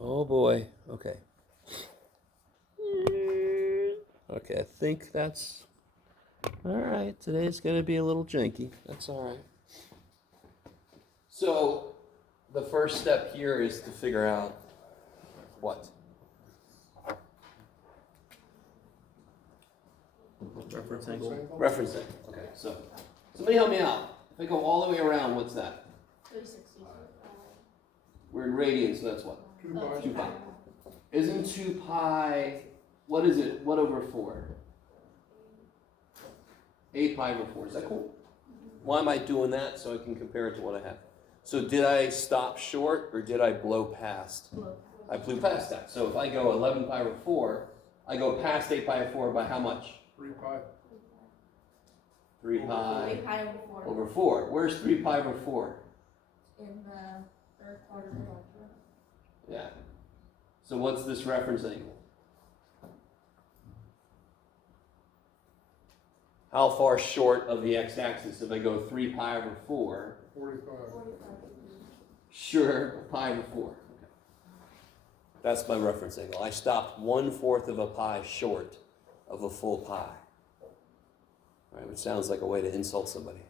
Oh boy. Okay. Okay, I think that's all right. Today's going to be a little janky. That's all right. So, the first step here is to figure out what? Referencing. Referencing. Okay, so somebody help me out. If I go all the way around, what's that? 360. We're in radians, so that's what? 2 pi. 2 pi. Isn't 2 pi, what is it? What over 4? 8 pi over 4. Is that cool? Why am I doing that? So I can compare it to what I have. So did I stop short or did I blow past? I blew past that. So if I go 11 pi over 4, I go past 8 pi over 4 by how much? 3 pi. 3 pi 3 pi over 4. over 4. Where's 3 pi over 4? In the third quarter of the lecture. Yeah. So what's this reference angle? How far short of the x-axis if I go 3 pi over 4? 45. Sure, pi over 4. Okay. That's my reference angle. I stopped 1/4 of a pi short of a full pi. Right, which sounds like a way to insult somebody.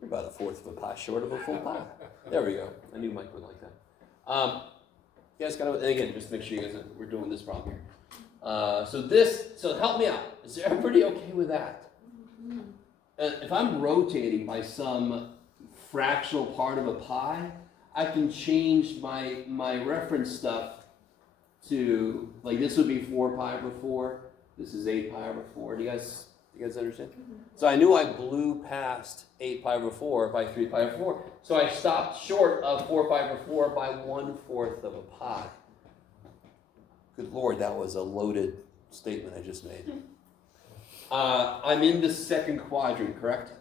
You're about 1/4 of a pi short of a full pi. There we go. I knew Mike would like that. You guys got to, and again, just make sure you guys we're doing this problem here. So help me out. Is everybody okay with that? If I'm rotating by some fractional part of a pi, I can change my reference stuff to, like, this would be 4 pi over 4. This is 8 pi over 4. Do you guys understand? So I knew I blew past 8 pi over 4 by 3 pi over 4. So I stopped short of 4 pi over 4 by 1/4 of a pi. Good Lord, that was a loaded statement I just made. I'm in the second quadrant, correct?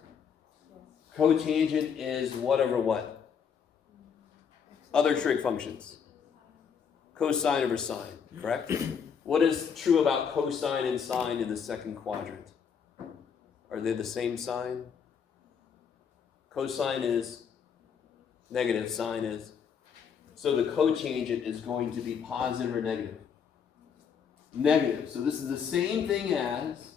Yes. Cotangent is what over what? Other trig functions. Cosine over sine, correct? What is true about cosine and sine in the second quadrant? Are they the same sign? Cosine is negative, sine is. So the cotangent is going to be positive or negative? Negative. So this is the same thing as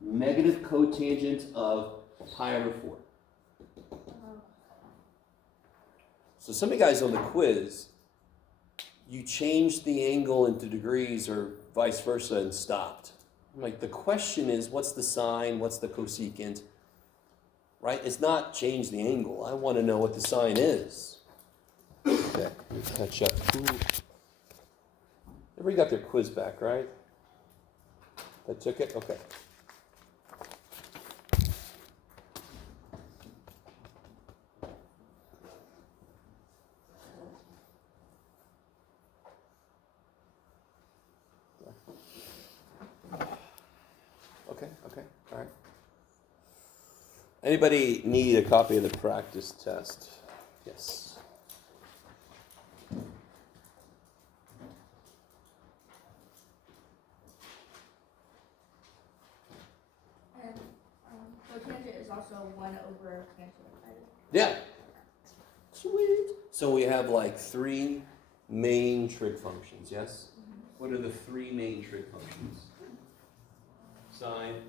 negative cotangent of pi over 4. So some of you guys on the quiz, you changed the angle into degrees or vice versa and stopped. Like, the question is, what's the sine, what's the cosecant? Right? It's not change the angle. I want to know what the sine is. Okay, let's catch up. Everybody got their quiz back, right? I took it? Okay. Okay, all right. Anybody need a copy of the practice test? Yes. And cotangent is also 1 over tangent, right? Yeah. Sweet. So we have like 3 main trig functions, yes? What are the 3 main trig functions? Sine,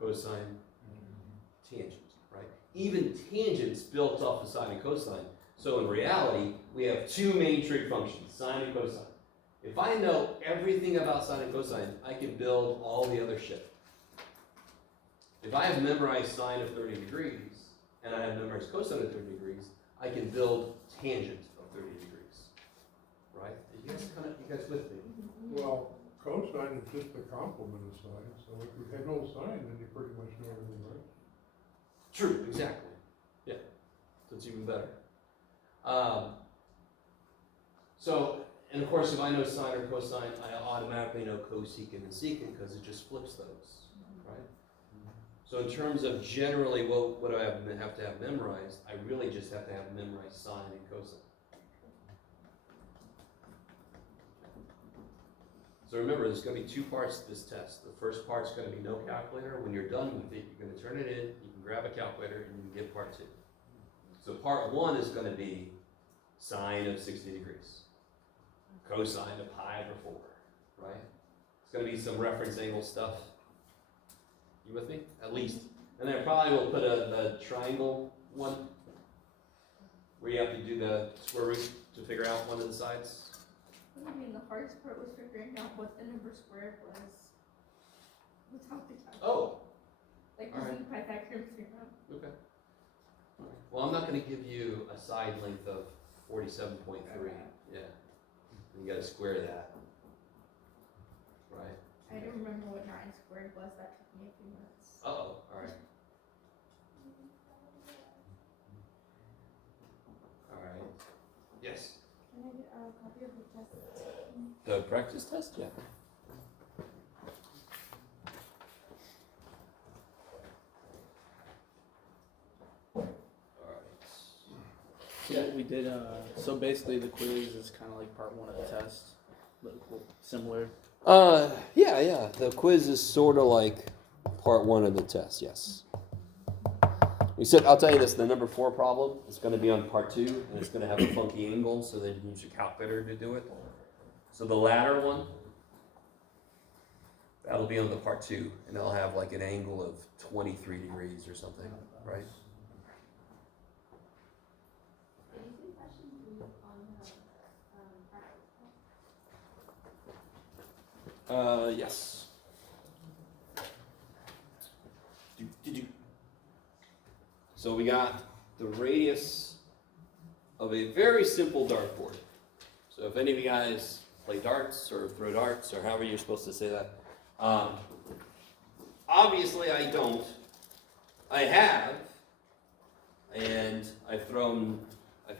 cosine, tangent, right? Even tangents built off of sine and cosine. So in reality, we have 2 main trig functions, sine and cosine. If I know everything about sine and cosine, I can build all the other shit. If I have memorized sine of 30 degrees, and I have memorized cosine of 30 degrees, I can build tangent of 30 degrees. Right? You guys with me? Well, cosine is just a complement of sine, so if you had no sine, then you pretty much know everything, right? True, exactly. Yeah. So it's even better. And of course, if I know sine or cosine, I automatically know cosecant and secant because it just flips those, right? So in terms of generally what do I have to have memorized, I really just have to have memorized sine and cosine. So remember, there's going to be 2 parts to this test. The first part's going to be no calculator. When you're done with it, you're going to turn it in, you can grab a calculator, and you can get part 2. So part 1 is going to be sine of 60 degrees, cosine of pi over 4, right? It's going to be some reference angle stuff. You with me? At least. And then I probably will put the triangle one, where you have to do the square root to figure out one of the sides. I mean, the hardest part was figuring out what the number squared was without the calculator. Oh, Like all right. using Pythagorean theorem. okay. All right. Well, I'm not going to give you a side length of 47.3. Yeah. You got to square that. Right. I don't remember what 9 squared was. That took me a few minutes. Uh-oh. All right. All right. Yes. Can I get a copy of the test? The practice test? Yeah. All right. So what we did, so basically the quiz is kind of like part 1 of the test, but similar. Yeah. The quiz is sort of like part 1 of the test, yes. I'll tell you this, the number 4 problem is going to be on part 2, and it's going to have a funky angle, so then you use your calculator to do it. So the latter one, that'll be on the part 2, and it'll have like an angle of 23 degrees or something, right? Did you see question 3 on the practice test? Yes. So we got the radius of a very simple dartboard. So if any of you guys play darts or throw darts or however you're supposed to say that, obviously I don't. I have, and I've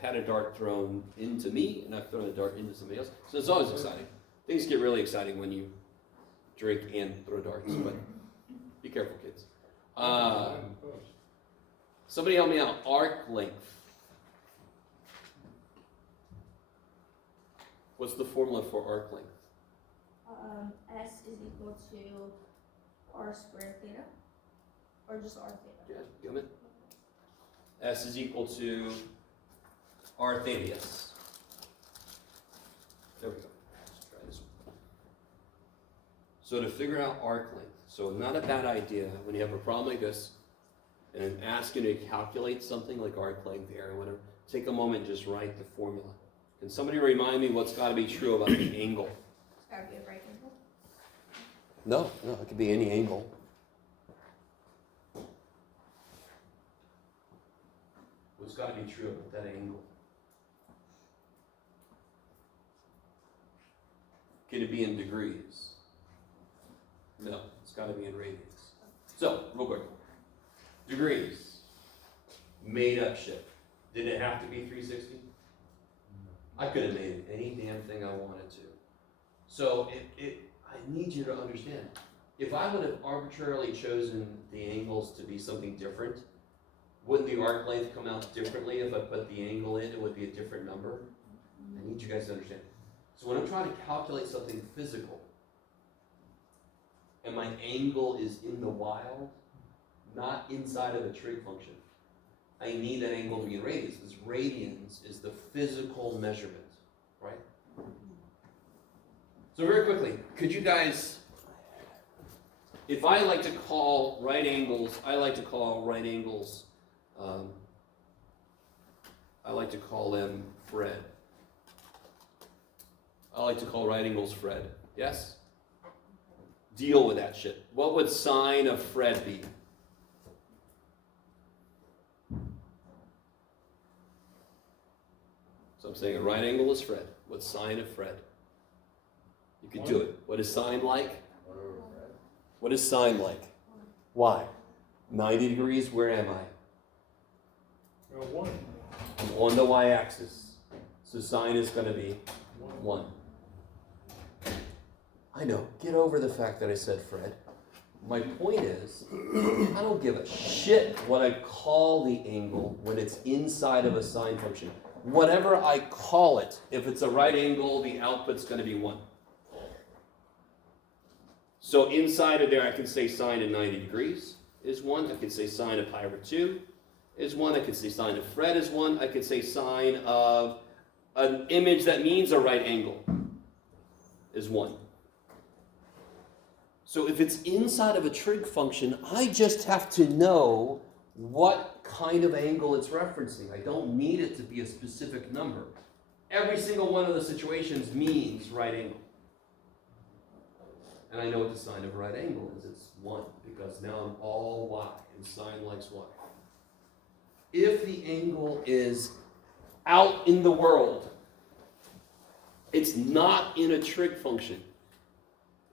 had a dart thrown into me, and I've thrown a dart into somebody else. So it's always exciting. Things get really exciting when you drink and throw darts, but be careful, kids. Somebody help me out. Arc length. What's the formula for arc length? S is equal to r squared theta, or just r theta. Yeah, give it. S is equal to r theta, yes. There we go. Let's try this one. So to figure out arc length, so not a bad idea when you have a problem like this, and I'm asking you to calculate something like arc length, area, whatever, take a moment and just write the formula. Can somebody remind me what's got to be true about the angle? It's gotta be a right angle. No, it could be any angle. What's got to be true about that angle? Can it be in degrees? No, it's got to be in radians. So, real quick. Degrees. Made up shit. Did it have to be 360? I could have made it any damn thing I wanted to. So, I need you to understand. If I would have arbitrarily chosen the angles to be something different, wouldn't the arc length come out differently if I put the angle in? It would be a different number. I need you guys to understand. So when I'm trying to calculate something physical, and my angle is in the wild, not inside of a trig function, I need that angle to be in radians, because radians is the physical measurement, right? So very quickly, could you guys, if I like to call right angles, I like to call them Fred. I like to call right angles Fred. Yes? Deal with that shit. What would sine of Fred be? So I'm saying a right angle is Fred. What's sine of Fred? You could do it. What is sine like? What is sine like? Why? 90 degrees, where am I? 1. I'm on the y-axis. So sine is going to be 1. I know. Get over the fact that I said Fred. My point is, I don't give a shit what I call the angle when it's inside of a sine function. Whatever I call it, if it's a right angle, the output's going to be 1. So inside of there, I can say sine of 90 degrees is 1. I can say sine of pi over 2. is one. I could say sine of Fred is one. I could say sine of an image that means a right angle is one. So if it's inside of a trig function, I just have to know what kind of angle it's referencing. I don't need it to be a specific number. Every single one of the situations means right angle. And I know what the sine of right angle is. It's 1, because now I'm all y, and sine likes y. If the angle is out in the world, it's not in a trig function.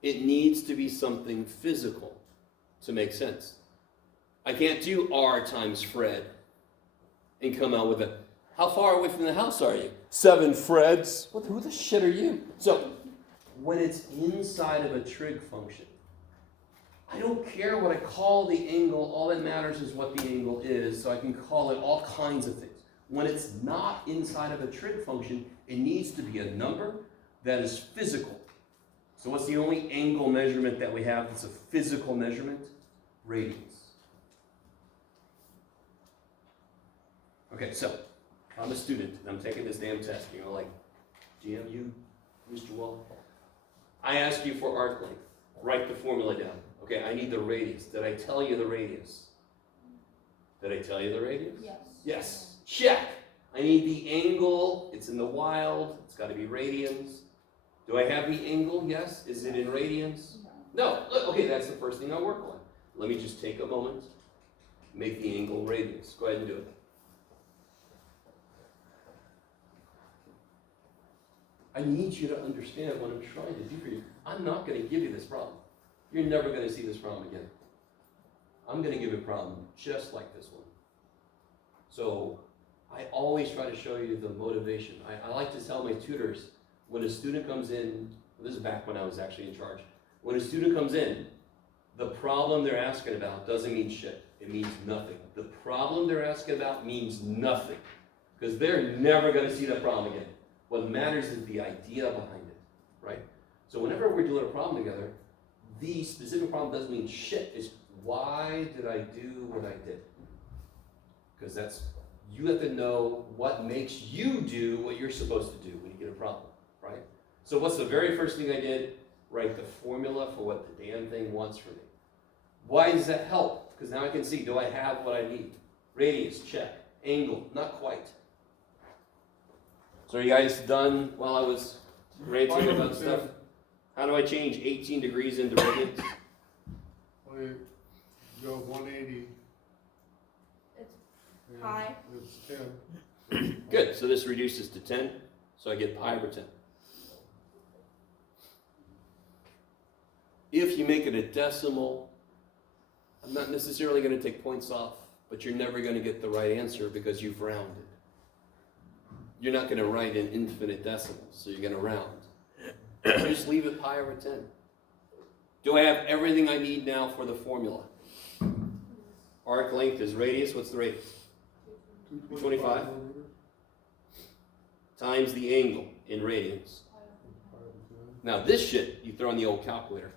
It needs to be something physical to make sense. I can't do r times Fred and come out with a, how far away from the house are you? 7 Freds. Who the shit are you? So, when it's inside of a trig function, I don't care what I call the angle. All that matters is what the angle is, so I can call it all kinds of things. When it's not inside of a trig function, it needs to be a number that is physical. So what's the only angle measurement that we have that's a physical measurement? Radians. Okay, so I'm a student and I'm taking this damn test. You know, like, GM, you, Mr. Wall. I ask you for arc length. Write the formula down. Okay, I need the radius. Did I tell you the radius? Did I tell you the radius? Yes. Yes. Check. I need the angle. It's in the wild. It's got to be radians. Do I have the angle? Yes. Is it in radians? No. Okay, that's the first thing I'll work on. Let me just take a moment. Make the angle radius. Go ahead and do it. I need you to understand what I'm trying to do for you. I'm not going to give you this problem. You're never going to see this problem again. I'm going to give you a problem just like this one. So I always try to show you the motivation. I like to tell my tutors, when a student comes in, this is back when I was actually in charge, when a student comes in, the problem they're asking about doesn't mean shit. It means nothing. The problem they're asking about means nothing, because they're never going to see that problem again. What matters is the idea behind it, right? So whenever we're doing a problem together, the specific problem doesn't mean shit. It's why did I do what I did? Because that's, you have to know what makes you do what you're supposed to do when you get a problem, right? So what's the very first thing I did? Write the formula for what the damn thing wants from me. Why does that help? Because now I can see, do I have what I need? Radius, check. Angle, not quite. So are you guys done while I was ranting about stuff? How do I change 18 degrees into radians? Well, you go 180. It's and pi. It's 10. Good, so this reduces to 10, so I get pi over 10. If you make it a decimal, I'm not necessarily going to take points off, but you're never going to get the right answer because you've rounded. You're not going to write in infinite decimals, so you're going to round. So just leave it pi over 10. Do I have everything I need now for the formula? Arc length is radius. What's the radius? 225 times the angle in radians. Now this shit, you throw in the old calculator.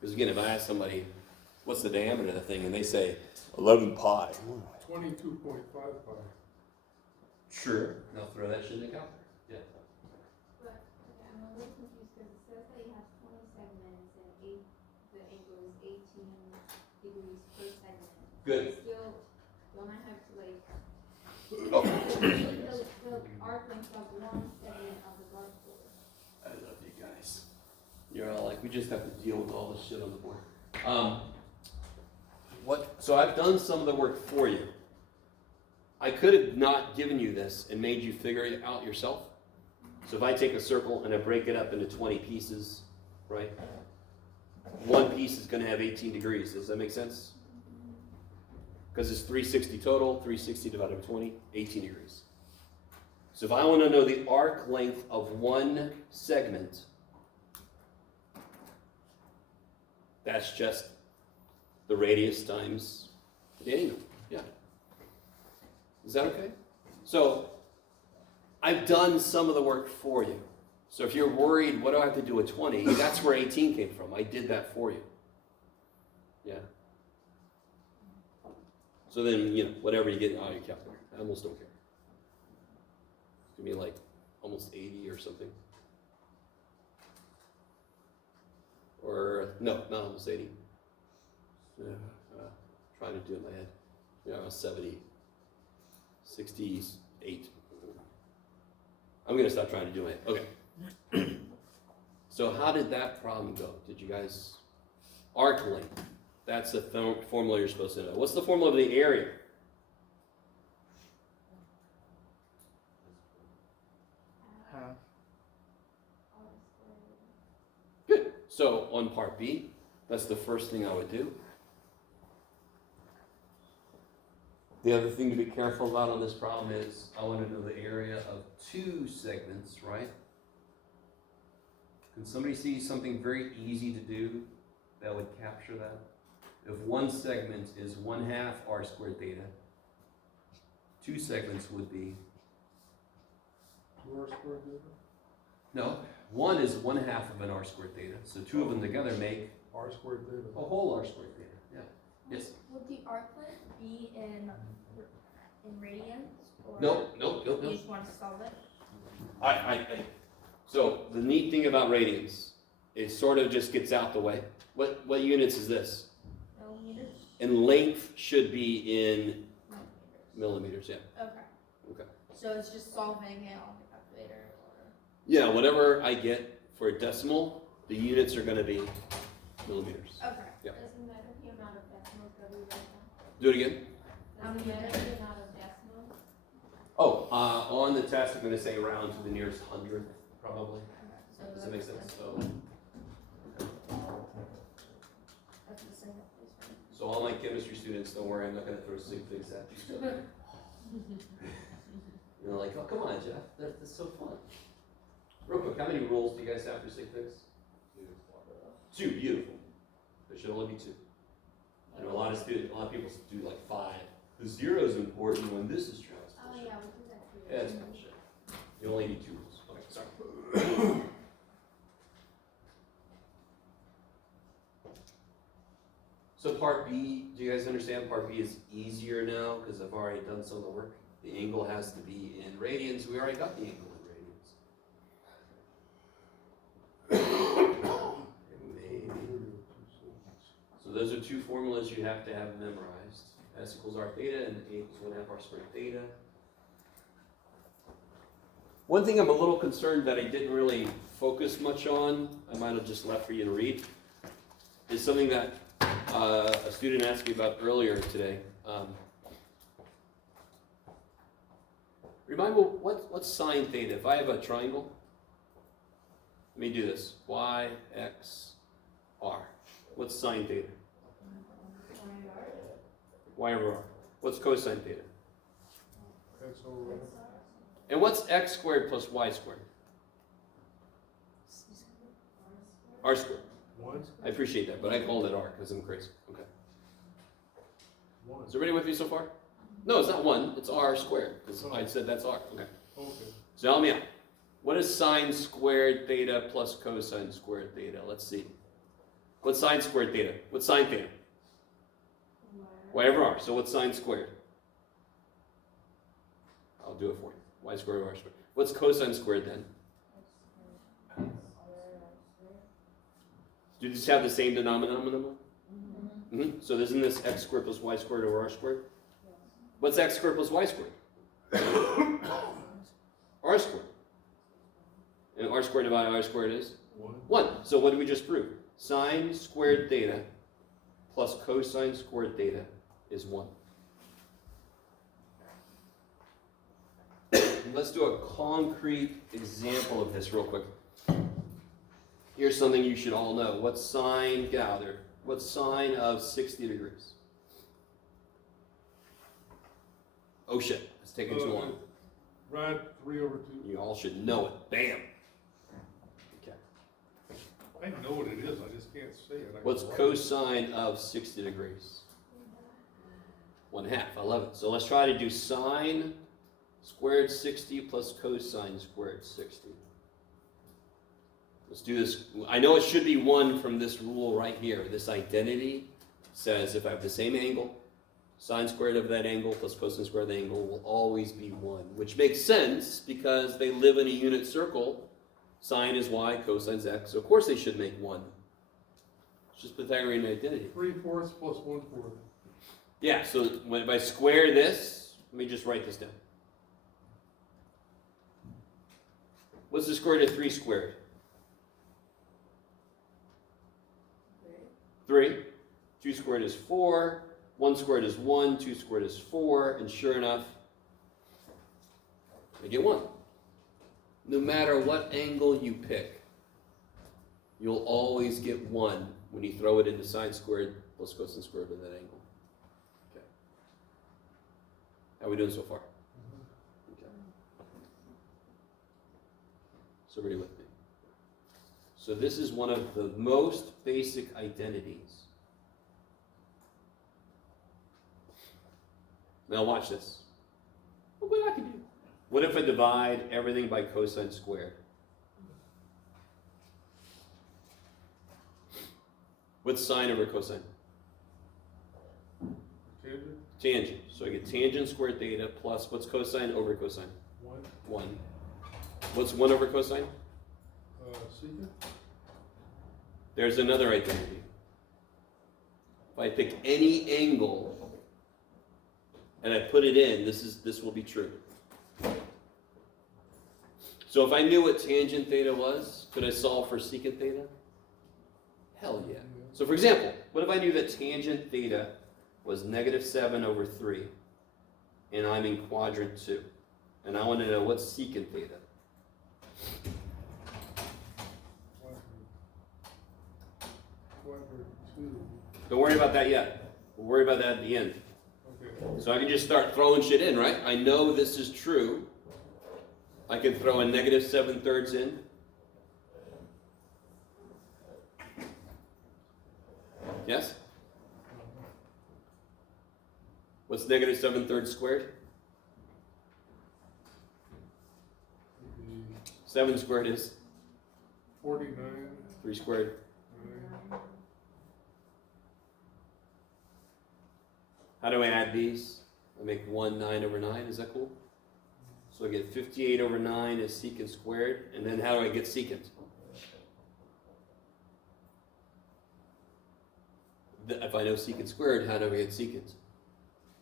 Because again, if I ask somebody, what's the diameter of the thing, and they say 11 pi. 22.5 pi. Sure. Now throw that shit in the calculator. Yeah. But I'm a little confused because it says that you have 20 segments and the angle is 18 degrees per segment. Good. Still, don't I have to like, Oh. the arc length of one segment of the dartboard? I love you guys. You're all like, we just have to deal with all this shit on the board. So I've done some of the work for you. I could have not given you this and made you figure it out yourself. So if I take a circle and I break it up into 20 pieces, right? One piece is going to have 18 degrees. Does that make sense? Because it's 360 total, 360 divided by 20, 18 degrees. So if I want to know the arc length of one segment, that's just the radius times the angle. Yeah. Is that okay? So I've done some of the work for you. So if you're worried, what do I have to do with 20? That's where 18 came from. I did that for you. Yeah. So then, you know, whatever you get out of your calculator, I almost don't care. It's gonna be like almost 80 or something. Or, no, not almost 80. Trying to do it in my head. Yeah, 70, 68. I'm gonna stop trying to do it. Okay. So how did that problem go? Did you guys, arc length? That's the formula you're supposed to know. What's the formula of the area? Half. R squared. Good. So on part B, that's the first thing I would do. The other thing to be careful about on this problem is I want to know the area of two segments, right? Can somebody see something very easy to do that would capture that? If one segment is 1/2 r squared theta, two segments would be, 2r squared theta? no, one is 1/2 of an r squared theta, so two of them together make R squared theta. a whole r squared theta, yeah. Yes? Would the arc length be in radians? Or Nope. You just want to solve it? So the neat thing about radians, it sort of just gets out the way. What units is this? Millimeters? And length should be in Millimeters. millimeters, yeah. Okay. So it's just solving it on the calculator or? Yeah, whatever I get for a decimal, the units are gonna be millimeters. Okay. Yeah. Doesn't matter the amount of decimals that we write down. Do it again. Doesn't matter the amount of decimals. Oh, on the test, I'm gonna say round to the nearest hundredth, probably. So Does that make sense? So, That's the same place, right? so all my chemistry students, don't worry, I'm not gonna throw sig figs at you still. You're like, oh, come on, Jeff, that's so fun. Real quick, how many rules do you guys have for sig figs? Two, beautiful. There should only be two. I know a lot of people do like 5. The 0 is important when this is Oh, transposition. yeah, we do that too. Yeah, it's bullshit. You only need 2 rules. Okay, sorry. So part B, do you guys understand part B is easier now because I've already done some of the work? The angle has to be in radians. We already got the angle in radians. Maybe. So those are two formulas you have to have memorized. S equals r theta and A equals 1/2 r squared theta. One thing I'm a little concerned that I didn't really focus much on, I might have just left for you to read, is something that a student asked me about earlier today. Remind me, what's sine theta? If I have a triangle, let me do this. Y, X, R. What's sine theta? Y over R. What's cosine theta? X over And what's x squared plus y squared? R squared. 1, I appreciate that, but I called it R because I'm crazy. Okay. 1. Is everybody with me so far? No, it's not 1. It's R squared because I said that's R. Okay. Okay. So help me out. What is sine squared theta plus cosine squared theta? Let's see. What's sine squared theta? What's sine theta? Y over R. So what's sine squared? I'll do it for you. Y squared over R squared. What's cosine squared then? Do you just have the same denominator? Mm-hmm. So isn't this x squared plus y squared over r squared? What's x squared plus y squared? R squared. And r squared divided by r squared is? 1. 1. So what did we just prove? Sine squared theta plus cosine squared theta is 1. Let's do a concrete example of this real quick. Here's something you should all know. What's sine, get out of there. What's sine of 60 degrees? Oh shit, it's taking too long. Rad 3 over 2. You all should know it. Bam. Okay. I know what it is, I just can't say it. I can What's write it. cosine of 60 degrees? 1/2. I love it. So let's try to do sine squared 60 plus cosine squared 60. Let's do this. I know it should be 1 from this rule right here. This identity says if I have the same angle, Sine squared of that angle plus cosine squared of the angle will always be 1, which makes sense because they live in a unit circle. Sine is y, cosine is x, so of course they should make 1. It's just Pythagorean identity. 3/4 plus 1/4. Yeah, so if I square this, let me just write this down. What's the square root of 3 squared? 3. 2 squared is 4. 1 squared is 1. 2 squared is 4. And sure enough, I get 1. No matter what angle you pick, you'll always get 1 when you throw it into sine squared plus cosine squared of that angle. Okay. How are we doing so far? Okay. So everybody with me? So this is one of the most basic identities. Now watch this. Look what I can do. What if I divide everything by cosine squared? What's sine over cosine? Tangent, Tangent. So I get tangent squared theta plus what's cosine over cosine? 1, 1. What's 1 over cosine? secant, There's another identity. If I pick any angle and I put it in, this will be true. So if I knew what tangent theta was, could I solve for secant theta? Hell yeah. So for example, what if I knew that tangent theta was -7 over 3 and I'm in quadrant 2 and I want to know what's secant theta? quadrant 2. Don't worry about that yet. We'll worry about that at the end. Okay. So I can just start throwing shit in, right? I know this is true. I can throw a -7/3 in. Yes? What's -7/3 squared? 7 squared is 49, 3 squared. 9, How do I add these? I make 1 9 over 9. Is that cool? So I get 58 over 9 is secant squared. And then how do I get secant? If I know secant squared, how do I get secant?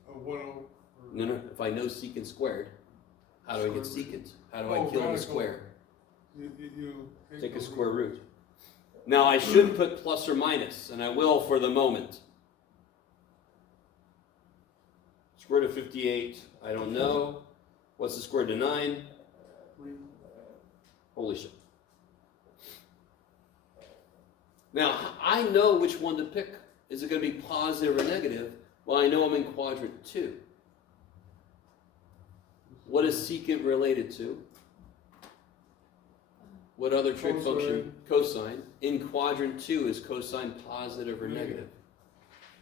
1 over. No. If I know secant squared, how do I get secant? How do I kill the radical. square? You Take the a square root. Now I should put plus or minus, and I will for the moment. Square root of 58, I don't know. What's the square root of 9? 3. Holy shit. Now, I know which one to pick. Is it going to be positive or negative? Well, I know I'm in quadrant 2. What is secant related to? What other trig function? Cosine. In quadrant 2, is cosine positive or negative?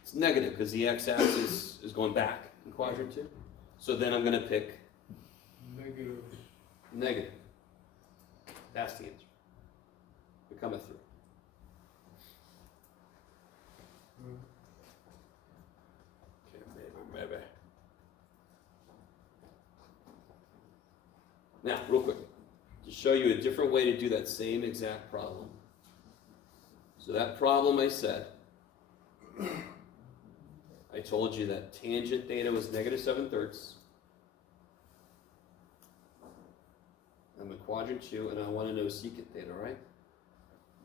It's negative because the x-axis is going back in quadrant 2. So then I'm going to pick Negative. negative. That's the answer. Become a 3. Okay, maybe. Now, real quick, to show you a different way to do that same exact problem. So that problem I said, I told you that tangent theta was -7/3. I'm in quadrant 2, and I want to know secant theta, right?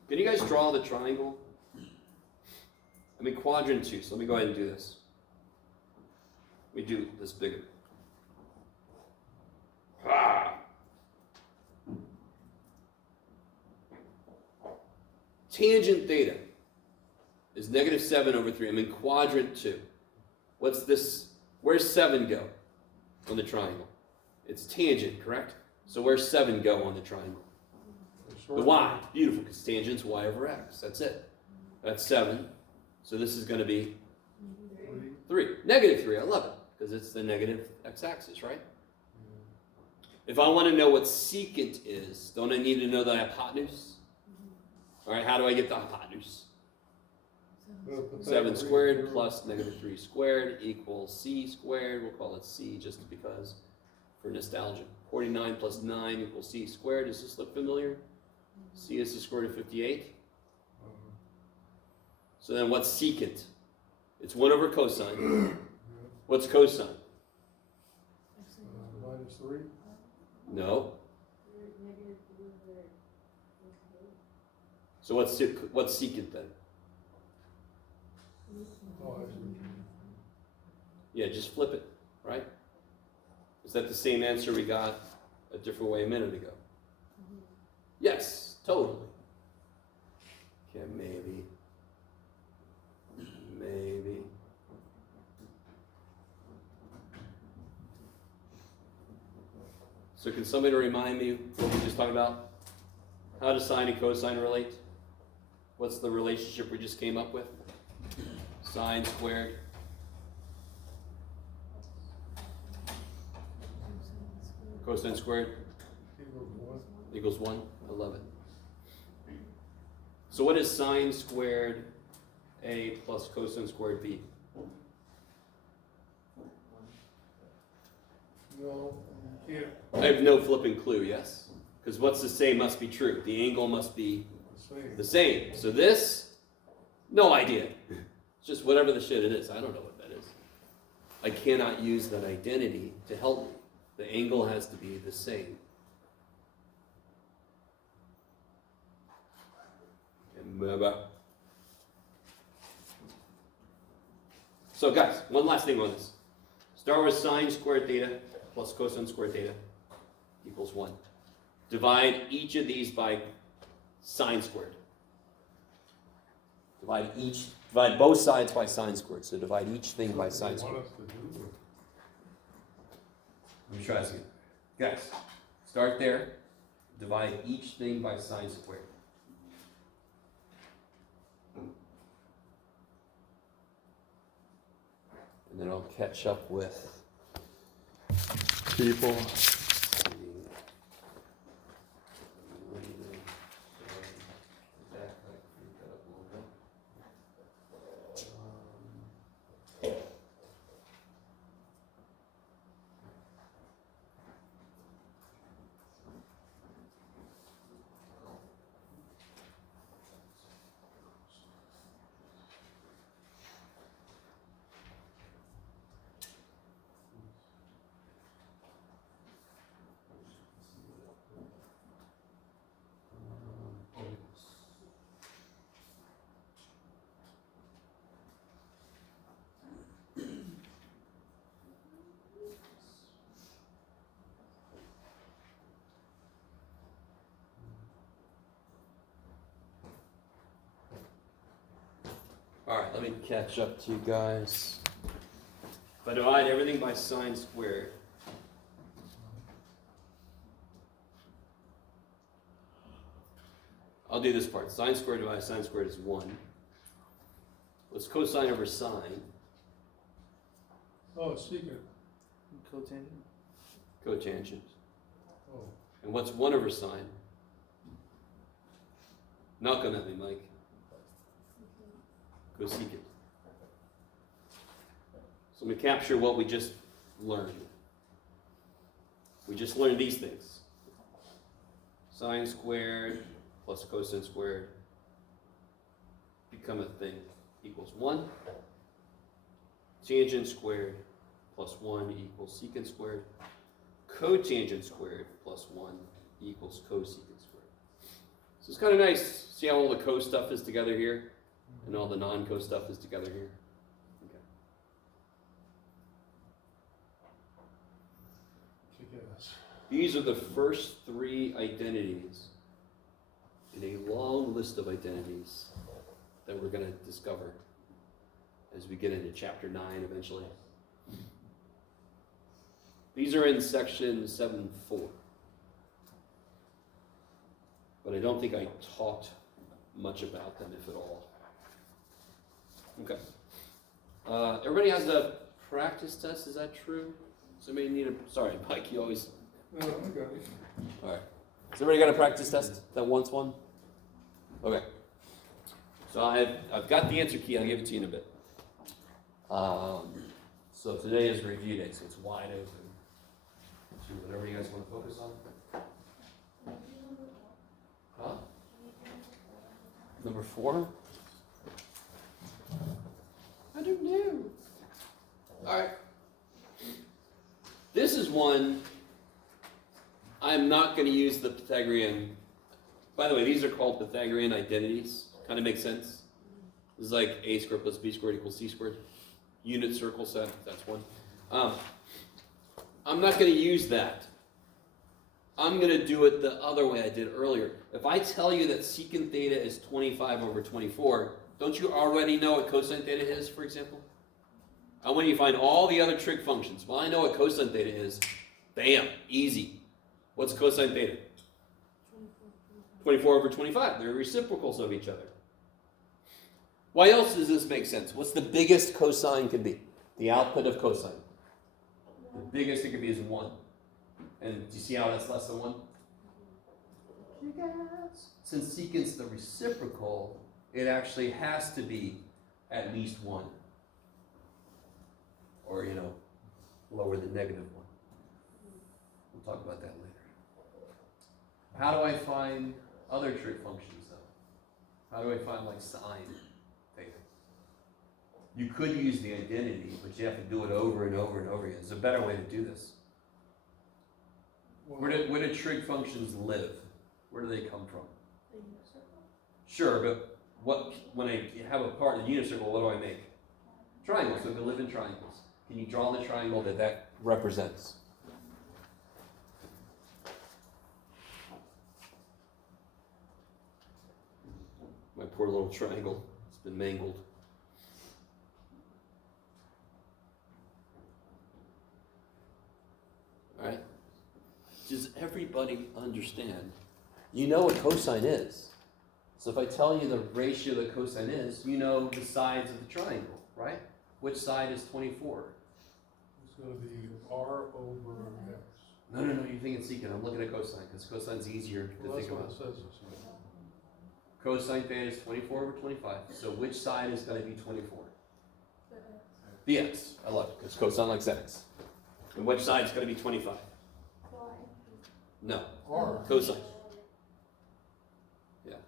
Can you guys draw the triangle? I'm in quadrant 2, so let me go ahead and do this. Let me do this bigger. Ah! Tangent theta is -7 over 3. I'm in quadrant 2. What's this? Where's 7 go on the triangle? It's tangent, correct? So where's 7 go on the triangle? The y. Beautiful, because tangent's y over x. That's it. That's 7. So this is going to be 3. -3. I love it, because it's the negative x-axis, right? If I want to know what secant is, don't I need to know the hypotenuse? All right, how do I get the hypotenuse? 7 squared plus -3 squared equals c squared. We'll call it c just because for nostalgia. 49 plus 9 equals c squared. Does this look familiar? C is the square root of 58. So then what's secant? It's 1 over cosine. What's cosine? -3. No. So what's secant then? Oh, I see what you mean. Yeah, just flip it, right? Is that the same answer we got a different way a minute ago? Yes, totally. Okay, maybe. So can somebody remind me what we just talked about? How do sine and cosine relate? What's the relationship we just came up with? Sine squared. Cosine squared equals 1. I love it. So what is sine squared A plus cosine squared B? No, you can't. I have no flipping clue, yes? Because what's the same must be true. The angle must be the same. So this, no idea. It's just whatever the shit it is. I don't know what that is. I cannot use that identity to help me. The angle has to be the same. So guys, one last thing on this. Start with sine squared theta plus cosine squared theta equals 1. Divide each of these by sine squared. Divide both sides by sine squared. So divide each thing by sine squared. Let me try this again. Guys, start there. Divide each thing by sine squared. And then I'll catch up with people. Alright, let me catch up to you guys. If I divide everything by sine squared, I'll do this part. Sine squared divided by sine squared is 1. What's cosine over sine? Oh, secant. Cotangent. Cotangent. Oh, And what's 1 over sine? Not come at me, Mike. Cosecant. So let me capture what we just learned. We just learned these things. Sine squared plus cosine squared become a thing equals 1. Tangent squared plus 1 equals secant squared. Cotangent squared plus 1 equals cosecant squared. So it's kind of nice. See how all the co stuff is together here? And all the non-co stuff is together here? Okay. yes. These are the first 3 identities in a long list of identities that we're going to discover as we get into chapter 9 eventually. These are in section 7.4. But I don't think I talked much about them, if at all. Okay. Everybody has a practice test, is that true? Somebody need a, sorry, Mike, you always. No, I got it. All right. Has everybody got a practice test that wants one? Okay. So I've got the answer key. I'll give it to you in a bit. So today is review day, so it's wide open to whatever you guys want to focus on. Huh? Number 4? I don't know. All right. This is one I'm not going to use the Pythagorean. By the way, these are called Pythagorean identities. Kind of makes sense. This is like a squared plus b squared equals c squared. Unit circle set, that's one. I'm not going to use that. I'm going to do it the other way I did earlier. If I tell you that secant theta is 25 over 24, don't you already know what cosine theta is, for example? I want you to find all the other trig functions. Well, I know what cosine theta is. Bam, easy. What's cosine theta? 24 over 25. They're reciprocals of each other. Why else does this make sense? What's the biggest cosine can be? The output of cosine. The biggest it could be is 1. And do you see how that's less than 1? Yes. Since secant's the reciprocal, it actually has to be at least 1. Or, lower than -1. We'll talk about that later. How do I find other trig functions, though? How do I find, like, sine theta? You could use the identity, but you have to do it over and over and over again. There's a better way to do this. Where do trig functions live? Where do they come from? The unit circle. Sure, but when I have a part in the unit circle, what do I make? Triangles, so they live in triangles. Can you draw the triangle that represents? My poor little triangle, it's been mangled. All right. Does everybody understand? You know what cosine is. So if I tell you the ratio that cosine is, you know the sides of the triangle, right? Which side is 24? It's gonna be R over X. No, you're thinking secant. I'm looking at cosine, because cosine's easier to Well, think that's what about. it says it's gonna Cosine theta is 24 over 25. So which side is going to be 24? The X. The x. I love it, because cosine likes x. And which side is going to be 25? Y. No, be. R. cosine. Yeah.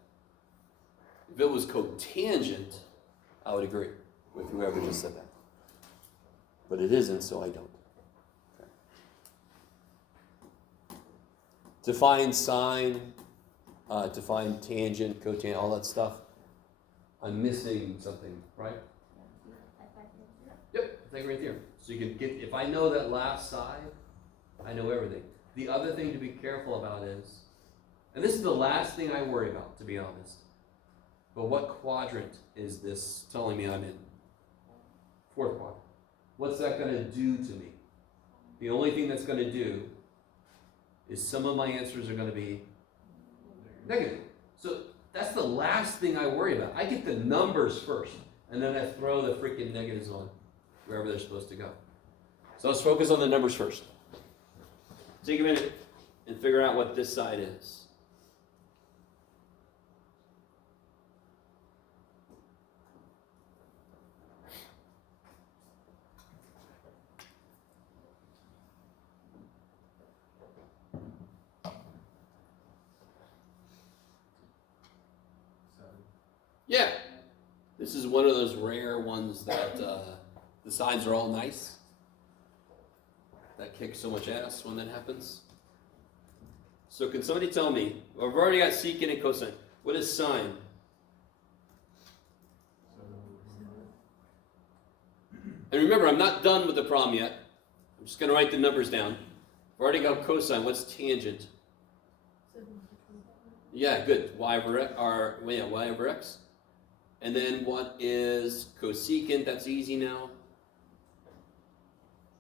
If it was cotangent, I would agree with whoever just said that. But it isn't, so I don't. Okay. Define sine, define tangent, cotangent, all that stuff. I'm missing something, right? Yep, Pythagorean theorem. So you can get, if I know that last side, I know everything. The other thing to be careful about is, and this is the last thing I worry about, to be honest, but what quadrant is this telling me I'm in? 4th quadrant. What's that going to do to me? The only thing that's going to do is some of my answers are going to be negative. So that's the last thing I worry about. I get the numbers first, and then I throw the freaking negatives on wherever they're supposed to go. So let's focus on the numbers first. Take a minute and figure out what this side is. Yeah, this is one of those rare ones that the sides are all nice. That kicks so much ass when that happens. So can somebody tell me, well, I've already got secant and cosine. What is sine? And remember, I'm not done with the problem yet. I'm just going to write the numbers down. I've already got cosine. What's tangent? Yeah, good. Y over x, y over x. And then what is cosecant? That's easy now.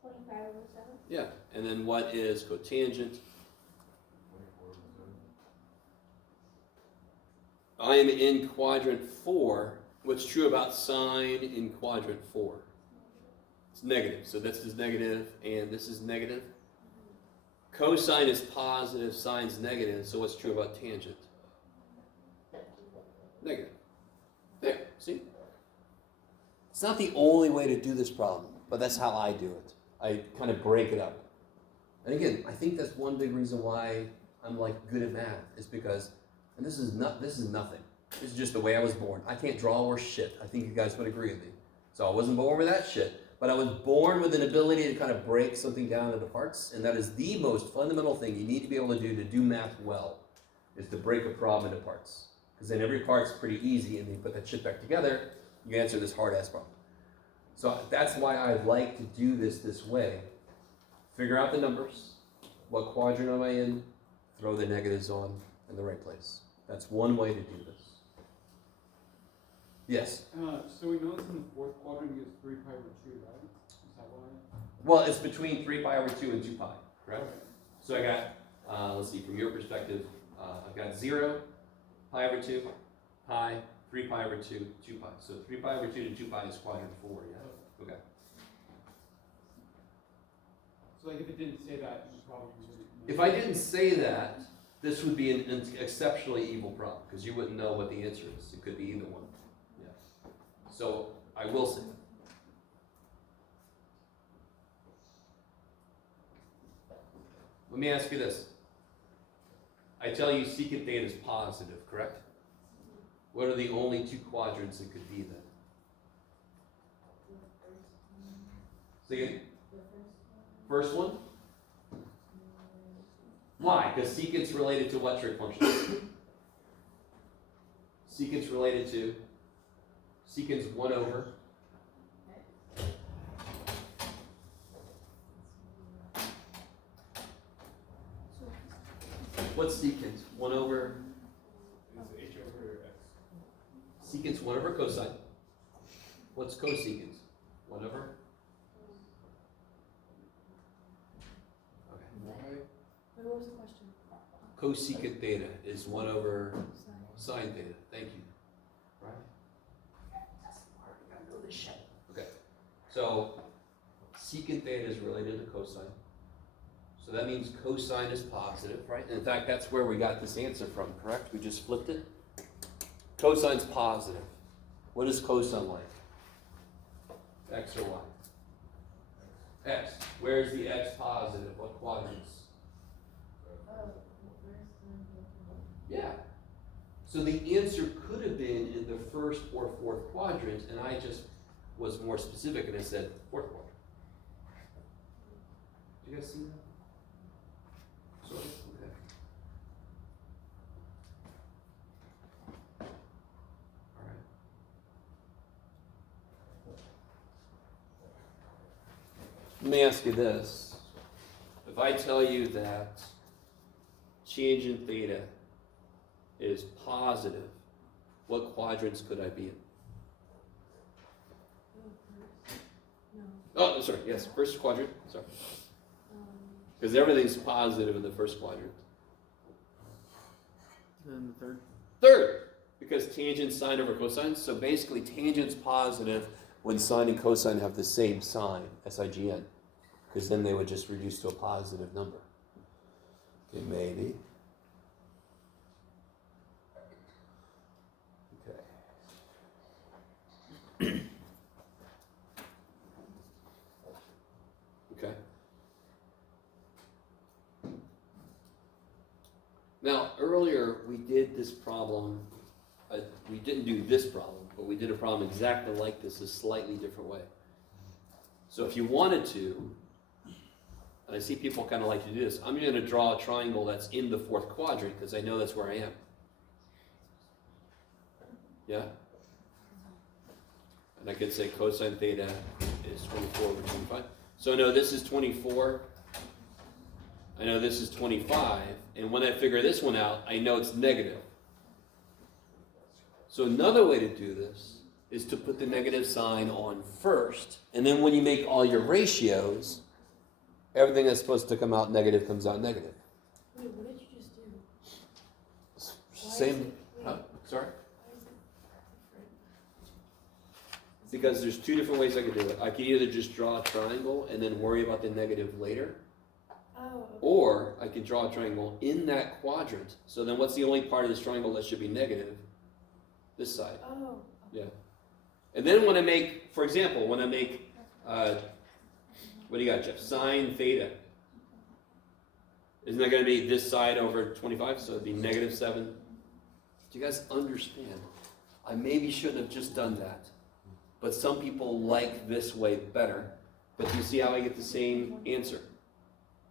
25 over 7. Yeah. And then what is cotangent? I am in quadrant 4. What's true about sine in quadrant 4? It's negative. So this is negative and this is negative. Cosine is positive, sine's negative. So what's true about tangent? Negative. There, see? It's not the only way to do this problem, but that's how I do it. I kind of break it up. And again, I think that's one big reason why I'm like good at math, is because, and this is nothing. This is just the way I was born. I can't draw or shit. I think you guys would agree with me. So I wasn't born with that shit, but I was born with an ability to kind of break something down into parts, and that is the most fundamental thing you need to be able to do math well, is to break a problem into parts. Because then every part's pretty easy, and then you put that shit back together, you answer this hard-ass problem. So that's why I like to do this way. Figure out the numbers. What quadrant am I in? Throw the negatives on in the right place. That's one way to do this. Yes? So we know it's in the fourth quadrant, you get 3 pi over 2, right? Is that why? Well, it's between 3 pi over 2 and 2 pi, correct? Okay. So I got, let's see, from your perspective, I've got 0, pi over 2, pi, 3 pi over 2, 2 pi. So 3 pi over 2 to 2 pi is quadrant 4, yeah? Okay. So like if it didn't say that, you probably wouldn't know. If I didn't say that, this would be an exceptionally evil problem, because you wouldn't know what the answer is. It could be either one. Yeah. So I will say that. Let me ask you this. I tell you secant theta is positive, correct? What are the only 2 quadrants it could be then? Say again? First one? Why? Because secant's related to what trig function? Secant's related to? Secant's 1 over. What's secant? 1 over? It's h over x. Secant's 1 over cosine. What's cosecant? 1 over? Okay. What was the question? Cosecant theta is 1 over sine theta. Thank you. Right? That's smart. You gotta know this shit. Okay. So secant theta is related to cosine. So that means cosine is positive, right? And in fact, that's where we got this answer from, correct? We just flipped it. Cosine's positive. What is cosine like? X or Y? X. Where's the X positive? What quadrants? Yeah. So the answer could have been in the first or fourth quadrant, and I just was more specific and I said fourth quadrant. Do you guys see that? Sort of? Okay. All right. Let me ask you this. If I tell you that tangent theta is positive, what quadrants could I be in? Oh, sorry, yes, first quadrant, sorry. Because everything's positive in the first quadrant. Then the third. Third, because tangent sine over cosine. So basically tangent's positive when sine and cosine have the same sign, SIGN. Because then they would just reduce to a positive number. Okay, maybe. Okay. Okay. Now, earlier we did this problem, we didn't do this problem, but we did a problem exactly like this, a slightly different way. So if you wanted to, and I see people kind of like to do this, I'm going to draw a triangle that's in the fourth quadrant because I know that's where I am. Yeah? And I could say cosine theta is 24 over 25. So I know this is 24. I know this is 25. And when I figure this one out, I know it's negative. So another way to do this is to put the negative sign on first. And then when you make all your ratios, everything that's supposed to come out negative comes out negative. Wait, what did you just do? Same. Huh? Sorry? Because there's 2 different ways I could do it. I could either just draw a triangle and then worry about the negative later. Oh, okay. Or I could draw a triangle in that quadrant. So then what's the only part of this triangle that should be negative? This side. Oh, Yeah. And then when I make, for example, when I make, what do you got, Jeff? Sine theta. Isn't that going to be this side over 25? So it'd be negative 7. Do you guys understand? I maybe shouldn't have just done that. But some people like this way better. But you see how I get the same answer?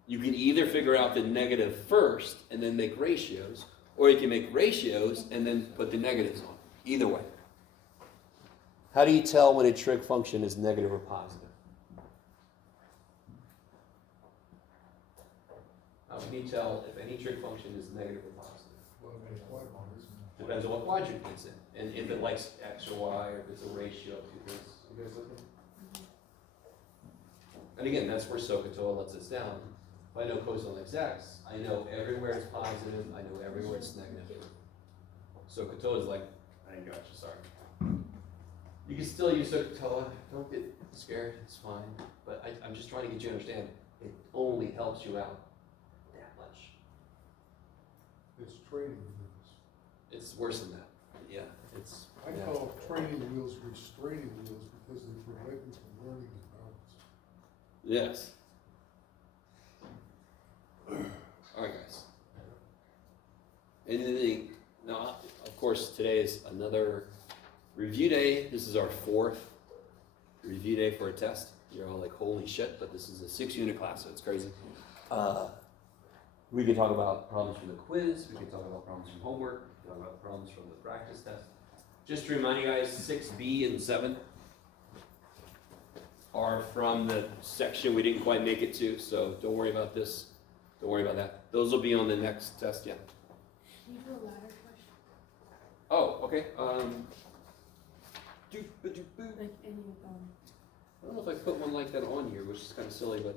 You can either figure out the negative first and then make ratios, or you can make ratios and then put the negatives on. Either way. How do you tell when a trig function is negative or positive? How can you tell if any trig function is negative or positive? Well, I mean, what? Depends on what quadrant it's in, and if it likes x or y, or if it's a ratio of two things. You guys looking? And again, that's where SOHCAHTOA lets us down. If I know cosine likes x, I know everywhere it's positive, I know everywhere it's negative. SOHCAHTOA is like, I ain't got you, sorry. You can still use SOHCAHTOA, don't get scared, it's fine. But I'm just trying to get you to understand, it only helps you out that much. It's training wheels. It's worse than that, yeah, it's. I Yeah. call training wheels restraining wheels because they prevent you from learning to balance. Yes. All right, guys. Anything? Now, of course, today is another review day. This is our 4th review day for a test. You're all like, holy shit, but this is a 6-unit class, so it's crazy. We can talk about problems from the quiz. We can talk about problems from homework. We can talk about problems from the practice test. Just to remind you guys, 6B and 7 are from the section we didn't quite make it to, so don't worry about this. Don't worry about that. Those will be on the next test, yeah. Can you do a ladder question? Oh, okay. Like any I don't know if I put one like that on here, which is kind of silly, but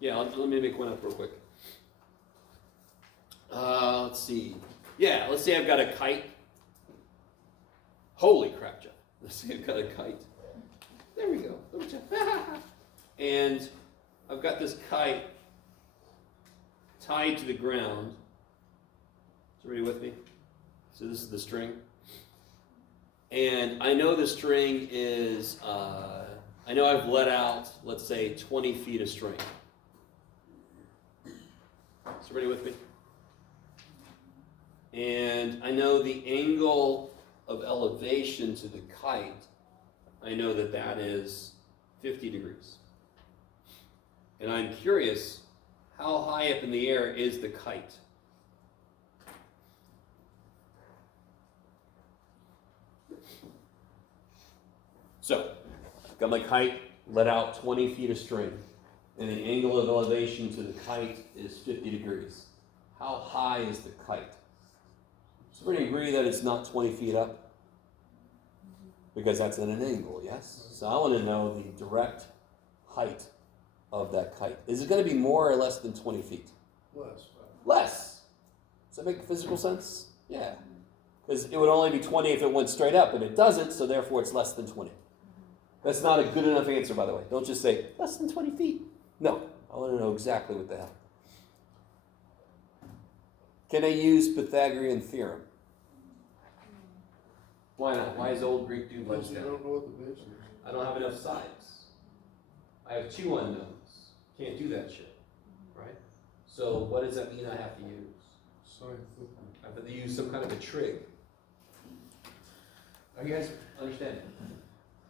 yeah, let me make one up real quick. Let's see. Yeah, let's say I've got a kite. Holy crap, Jeff. Let's see, I've got a kite. There we go. And I've got this kite tied to the ground. Is everybody with me? So this is the string. And I know the string is, I know I've let out, let's say, 20 feet of string. Is everybody with me? And I know the angle of elevation to the kite, I know that that is 50 degrees. And I'm curious, how high up in the air is the kite? So, I've got my kite, let out 20 feet of string, and the angle of elevation to the kite is 50 degrees. How high is the kite? Does everybody agree that it's not 20 feet up? Because that's at an angle, yes? So I want to know the direct height of that kite. Is it going to be more or less than 20 feet? Less. Less. Does that make physical sense? Yeah. Because it would only be 20 if it went straight up, and it doesn't, so therefore it's less than 20. That's not a good enough answer, by the way. Don't just say, less than 20 feet. No. I want to know exactly what the hell. Can I use Pythagorean theorem? Why not? Why is old Greek dude Because lunch you down? don't know what the base is. I don't have enough sides. I have 2 unknowns. Can't do that shit. Right? So what does that mean I have to use? Sine theta. I have to use some kind of a trig. Are you guys understanding?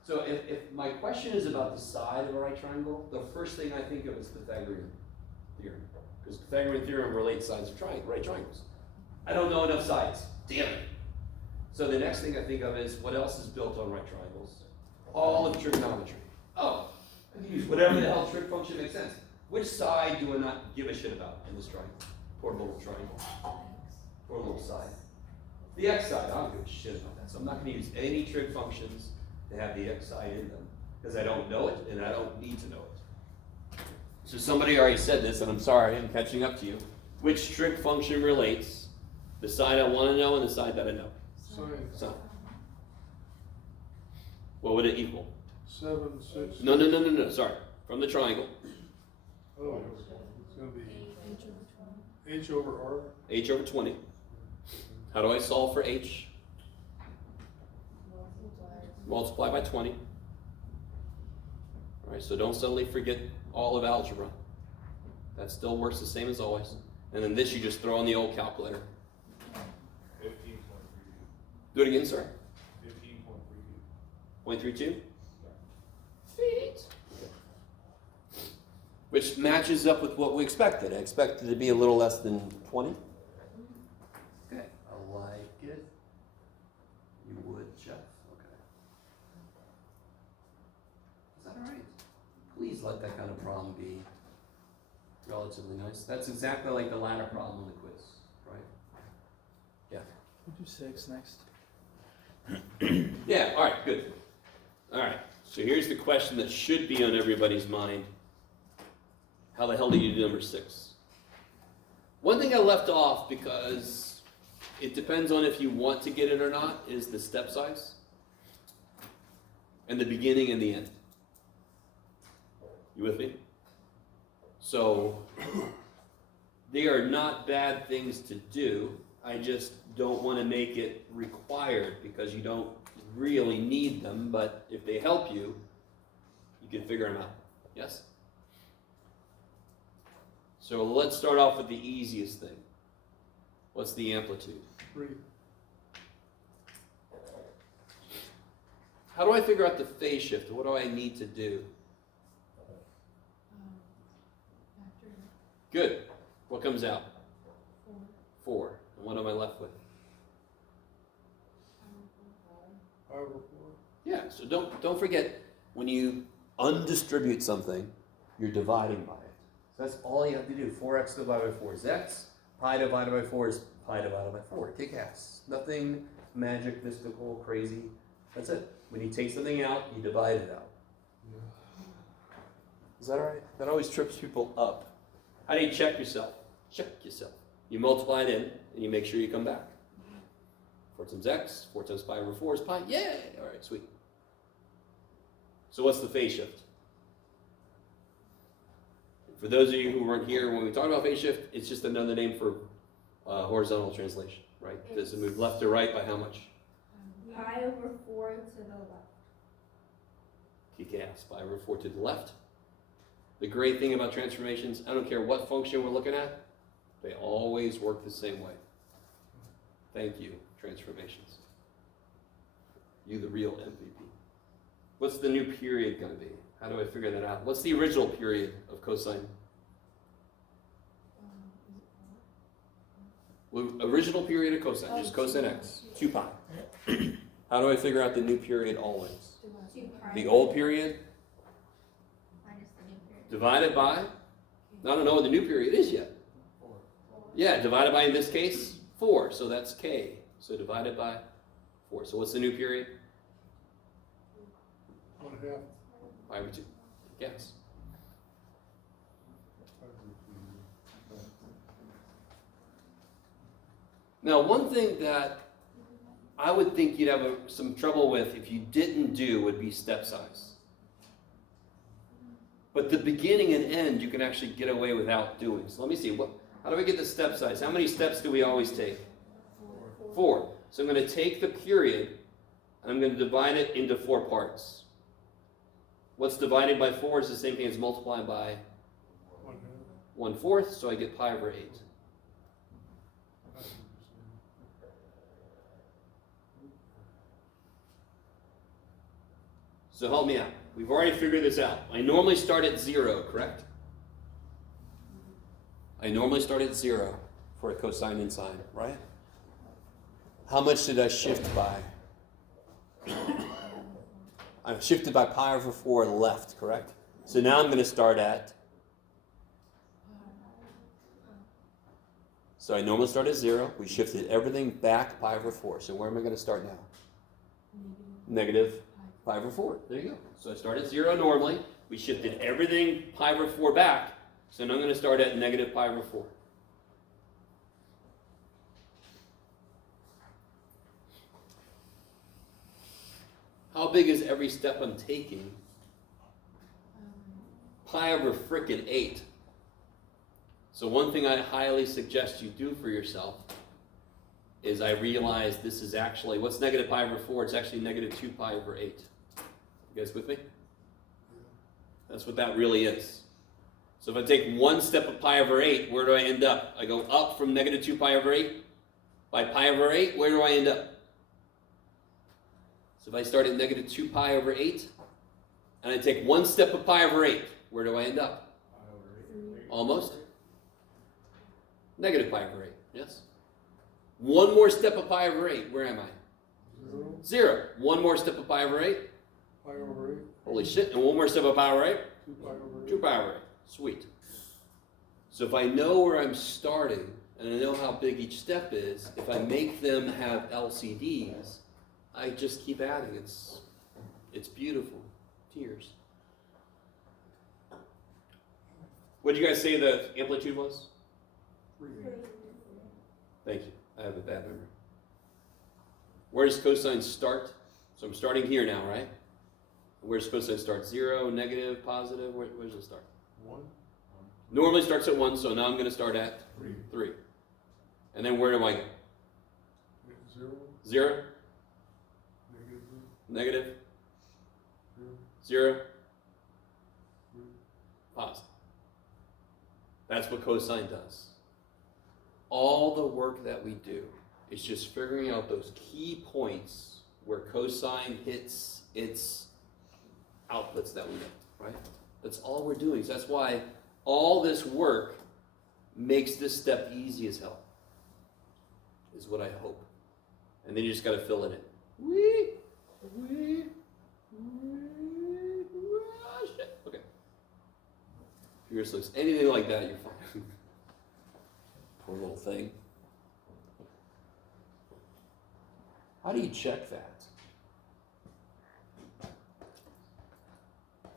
So if my question is about the side of a right triangle, the first thing I think of is Pythagorean theorem. Because Pythagorean theorem relates sides of right triangles. I don't know enough sides. Damn it. So the next thing I think of is what else is built on right triangles? All of trigonometry. Oh, I can use whatever the hell trig function makes sense. Which side do I not give a shit about in this triangle? Poor little triangle. Poor little side. The x side, I don't give a shit about that. So I'm not going to use any trig functions that have the x side in them because I don't know it and I don't need to know it. So somebody already said this, and I'm sorry, I'm catching up to you. Which trig function relates the side I want to know and the side that I know? Sine. So, what would it equal? 7, 6. No, sorry. From the triangle, Oh, it's going to be H over R. h over 20. How do I solve for h? multiply by 20. All right, so don't suddenly forget all of algebra. That still works the same as always. And then this you just throw in the old calculator. 15.32. Do it again, sir. 15.32. 0.32? Feet. Which matches up with what we expected. I expected it to be a little less than 20. Okay, I like it. You would, Jeff? Okay. Is that all right? Please let that kind of problem be relatively nice. That's exactly like the latter problem in the quiz, right? Yeah. We'll do 6 next. Yeah, all right, good. All right, so here's the question that should be on everybody's mind. How the hell do you do number 6? One thing I left off because it depends on if you want to get it or not is the step size and the beginning and the end. You with me? So they are not bad things to do. I just don't want to make it required because you don't really need them, but if they help you, you can figure them out. Yes? So let's start off with the easiest thing. What's the amplitude? 3. How do I figure out the phase shift? What do I need to do? Good. What comes out? 4. And what am I left with? 5 or 4. Yeah, so don't forget, when you undistribute something, you're dividing by it. So that's all you have to do. 4x divided by 4 is x. Pi divided by 4 is pi divided by 4. Kick ass. Nothing magic, mystical, crazy. That's it. When you take something out, you divide it out. Is that all right? That always trips people up. How do you check yourself? Check yourself. You multiply it in, and you make sure you come back. 4 times x, 4 times pi over 4 is pi. Yay! All right, sweet. So what's the phase shift? For those of you who weren't here when we talked about phase shift, it's just another name for horizontal translation, right? Does it move left or right by how much? Pi over 4 to the left. Kick ass. Pi over 4 to the left. The great thing about transformations, I don't care what function we're looking at, they always work the same way. Thank you, transformations. You the real MVP. What's the new period going to be? How do I figure that out? What's the original period of cosine? Well, original period of cosine, just cosine x, 2 pi. How do I figure out the new period always? 2 pi. The old period Minus the new period. divided by, I don't know what the new period is yet. 4. Yeah, divided by, in this case, 4, so that's k. So divided by 4. So what's the new period? 1/2. Pi over 2. Yes. Now, one thing that I would think you'd have some trouble with if you didn't do would be step size. But the beginning and end you can actually get away without doing. So let me see, how do we get the step size? How many steps do we always take? 4. So I'm going to take the period and I'm going to divide it into 4 parts. What's divided by 4 is the same thing as multiplying by 1/4, so I get pi over 8. So help me out. We've already figured this out. I normally start at 0, correct? I normally start at 0 for a cosine and sine, right? How much did I shift by? I've shifted by pi over 4 left, correct? So now I'm going to start at, so I normally start at 0. We shifted everything back pi over 4. So where am I going to start now? Negative pi over 4. There you go. So I start at 0 normally. We shifted everything pi over 4 back. So now I'm going to start at negative pi over 4. How big is every step I'm taking? Pi over frickin' 8. So one thing I highly suggest you do for yourself is I realized this is actually, what's negative pi over 4? It's actually negative 2 pi over 8. You guys with me? That's what that really is. So if I take one step of pi over 8, where do I end up? I go up from negative 2 pi over 8. By pi over 8, where do I end up? So if I start at negative 2 pi over 8, and I take one step of pi over 8, where do I end up? Almost. Negative pi over 8, yes? One more step of pi over 8, where am I? 0. One more step of pi over 8. Pi over 8, Holy shit. And one more step of pi over 8. 2 pi over 8. 2 pi over 8. Sweet. So if I know where I'm starting, and I know how big each step is, if I make them have LCDs, I just keep adding. It's beautiful. Tears. What did you guys say the amplitude was? 3. Thank you. I have a bad memory. Where does cosine start? So I'm starting here now, right? Where does cosine start? 0, negative, positive? Where does it start? 1. Normally starts at 1, so now I'm going to start at 3. 3. And then where do I go? 0. 0, Negative negative, 0. 0, positive. That's what cosine does. All the work that we do is just figuring out those key points where cosine hits its outputs that we know, right? That's all we're doing. So that's why all this work makes this step easy as hell, is what I hope. And then you just got to fill it in. Shit. Okay. If yours looks anything like that, you're fine. Poor little thing. How do you check that?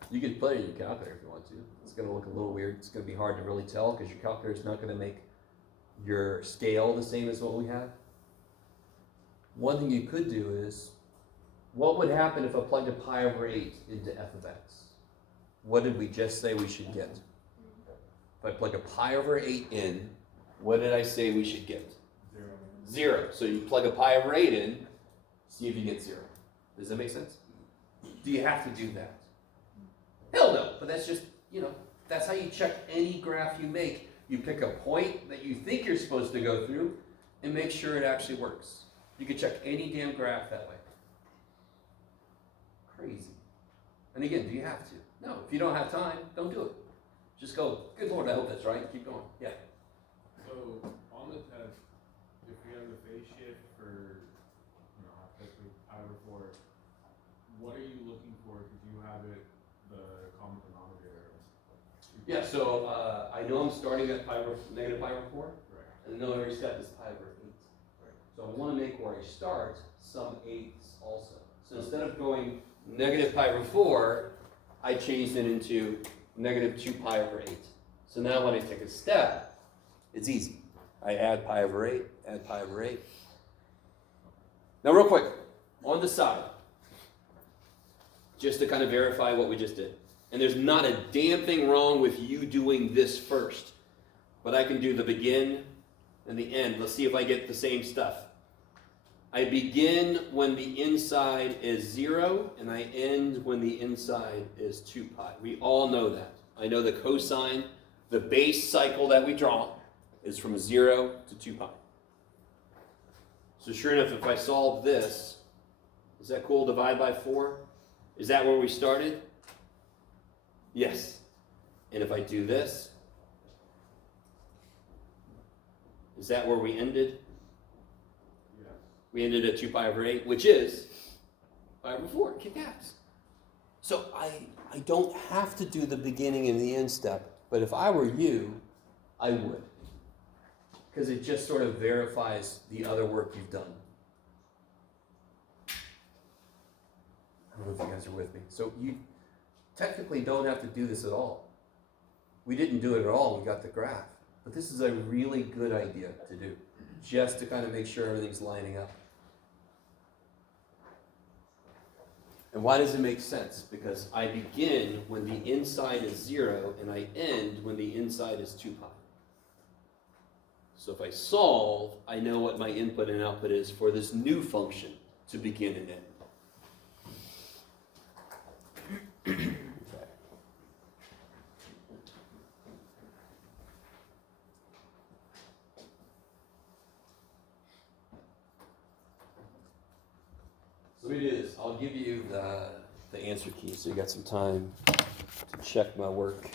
You could put it in your calculator if you want to. It's going to look a little weird. It's going to be hard to really tell because your calculator is not going to make your scale the same as what we have. One thing you could do is, what would happen if I plugged a pi over 8 into f of x? What did we just say we should get? If I plug a pi over 8 in, what did I say we should get? 0. So you plug a pi over 8 in, see if you get 0. Does that make sense? Do you have to do that? Hell no, but that's just, that's how you check any graph you make. You pick a point that you think you're supposed to go through and make sure it actually works. You can check any damn graph that way. Crazy. And again, do you have to? No, if you don't have time, don't do it. Just go, good Lord, I hope that's right. Keep going. Yeah. So on the test, if we have the phase shift for, hypothetically pi over 4, what are you looking for? Because you have it, the common denominator. Yeah, so I know I'm starting at negative pi over 4, Right. and I know every step is pi over 8. So I want to make where I start some 8s also. So instead of going negative pi over 4, I changed it into negative 2 pi over 8. So now when I take a step, it's easy. I add pi over 8, add pi over 8. Now real quick, on the side, just to kind of verify what we just did. And there's not a damn thing wrong with you doing this first. But I can do the begin and the end. Let's see if I get the same stuff. I begin when the inside is 0, and I end when the inside is 2 pi. We all know that. I know the cosine, the base cycle that we draw, is from 0 to 2 pi. So sure enough, if I solve this, is that cool? Divide by 4? Is that where we started? Yes. And if I do this, is that where we ended? Yes. We ended at 2 pi over 8, which is pi over 4. Kick ass. So I don't have to do the beginning and the end step, but if I were you, I would. Because it just sort of verifies the other work you've done. I don't know if you guys are with me. So you technically don't have to do this at all. We didn't do it at all, we got the graph. But this is a really good idea to do, just to kind of make sure everything's lining up. And why does it make sense? Because I begin when the inside is 0, and I end when the inside is 2 pi. So if I solve, I know what my input and output is for this new function to begin and end. Okay. So let me do this. I'll give you the answer key so you got some time to check my work.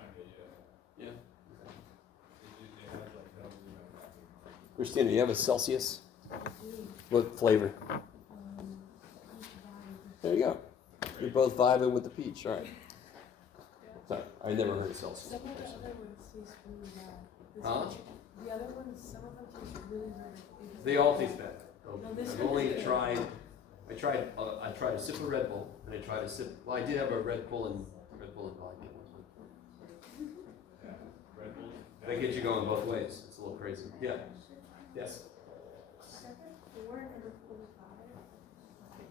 Kinda, yeah. Yeah. It has like double the Christina, you have a Celsius? What flavor? There you go. You're both vibing with the peach. All right. Sorry, I never heard of Celsius. Some of the other ones taste really bad. This Huh? one- The other ones, some of them taste really bad. They all taste bad. No, this I've one only is- tried. I tried a sip of Red Bull, and I tried a sip. Well, I did have a Red Bull and vodka. Yeah. Red Bull. They get you going both ways. It's a little crazy. Yeah. Yes. Step 4, number 45.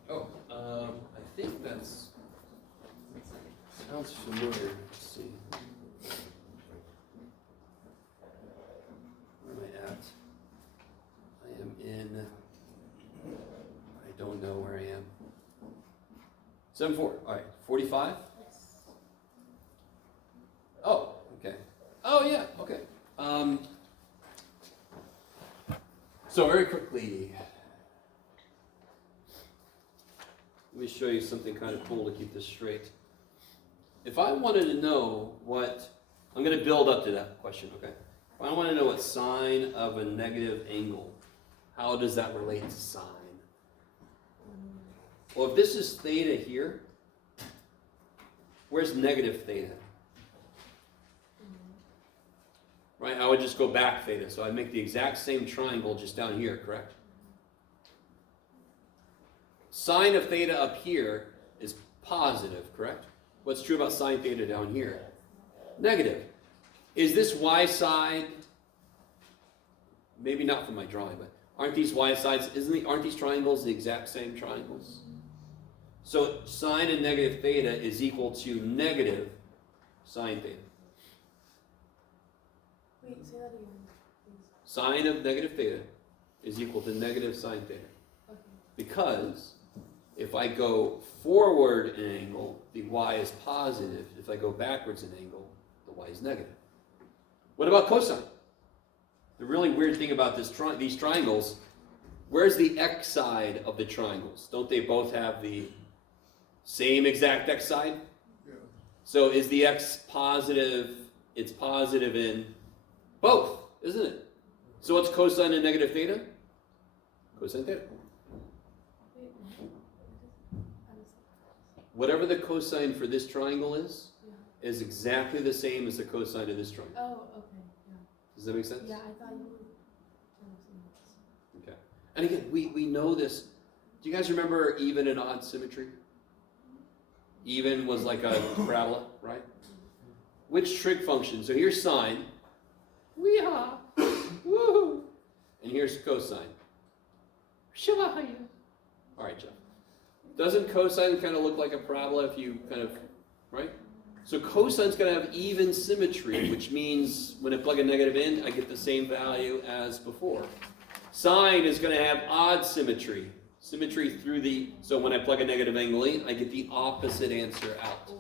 Oh, I think that's sounds familiar. Let's see. Where am I at? I am in. I don't know where I am. 7-4. All right. 45. Oh, okay. Oh yeah. Okay. So very quickly. Let me show you something kind of cool to keep this straight. If I wanted to know what, I'm going to build up to that question, okay? If I want to know what sine of a negative angle, how does that relate to sine? Well, if this is theta here, where's negative theta? Right, I would just go back theta, so I'd make the exact same triangle just down here, correct? Sine of theta up here is positive, correct? What's true about sine theta down here? Negative. Is this y side, maybe not from my drawing, but aren't these y sides, aren't these triangles the exact same triangles? So sine of negative theta is equal to negative sine theta. Wait, say that again, please. Sine of negative theta is equal to negative sine theta. Okay. Because if I go forward an angle, the y is positive. If I go backwards an angle, the y is negative. What about cosine? The really weird thing about these triangles, where's the x side of the triangles? Don't they both have the same exact x side? Yeah. So is the x positive? It's positive in both, isn't it? So what's cosine of negative theta? Cosine theta. Wait, Whatever the cosine for this triangle yeah. is exactly the same as the cosine of this triangle. Oh, okay, yeah. Does that make sense? Yeah, I thought you were trying to say this. Okay. And again, we know this. Do you guys remember even and odd symmetry? Even was like a parabola, right? Which trig function? So here's sine. Weehaw! Woohoo! And here's cosine. Shivaya! All right, Jeff. Doesn't cosine kind of look like a parabola if you kind of, right? So cosine's going to have even symmetry, which means when I plug a negative in, I get the same value as before. Sine is going to have odd symmetry. Symmetry through the, so when I plug a negative angle in, I get the opposite answer out.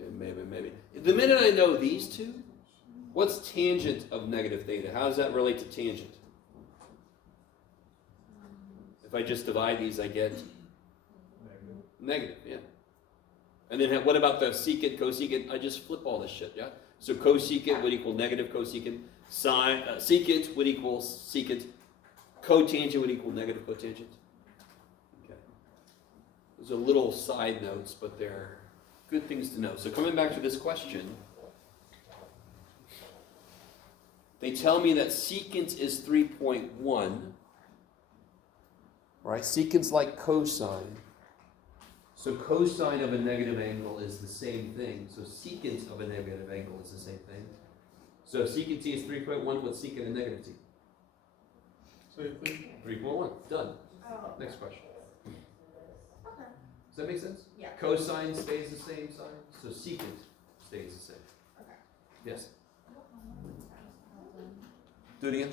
Okay, maybe. The minute I know these two, what's tangent of negative theta? How does that relate to tangent? If I just divide these, I get negative, yeah. And then what about the secant, cosecant? I just flip all this shit, yeah? So cosecant would equal negative cosecant. Secant would equal secant. Cotangent would equal negative cotangent. Okay. Those are little side notes, but they're good things to know. So coming back to this question, they tell me that secant is 3.1. Right? Secant's like cosine. So cosine of a negative angle is the same thing. So secant of a negative angle is the same thing. So secant t is 3.1. What's secant of negative t? Same thing. 3.1. Done. Oh, Next question. okay. Does that make sense? Yeah. Cosine stays the same sign. So secant stays the same. Okay. Yes. Do it again.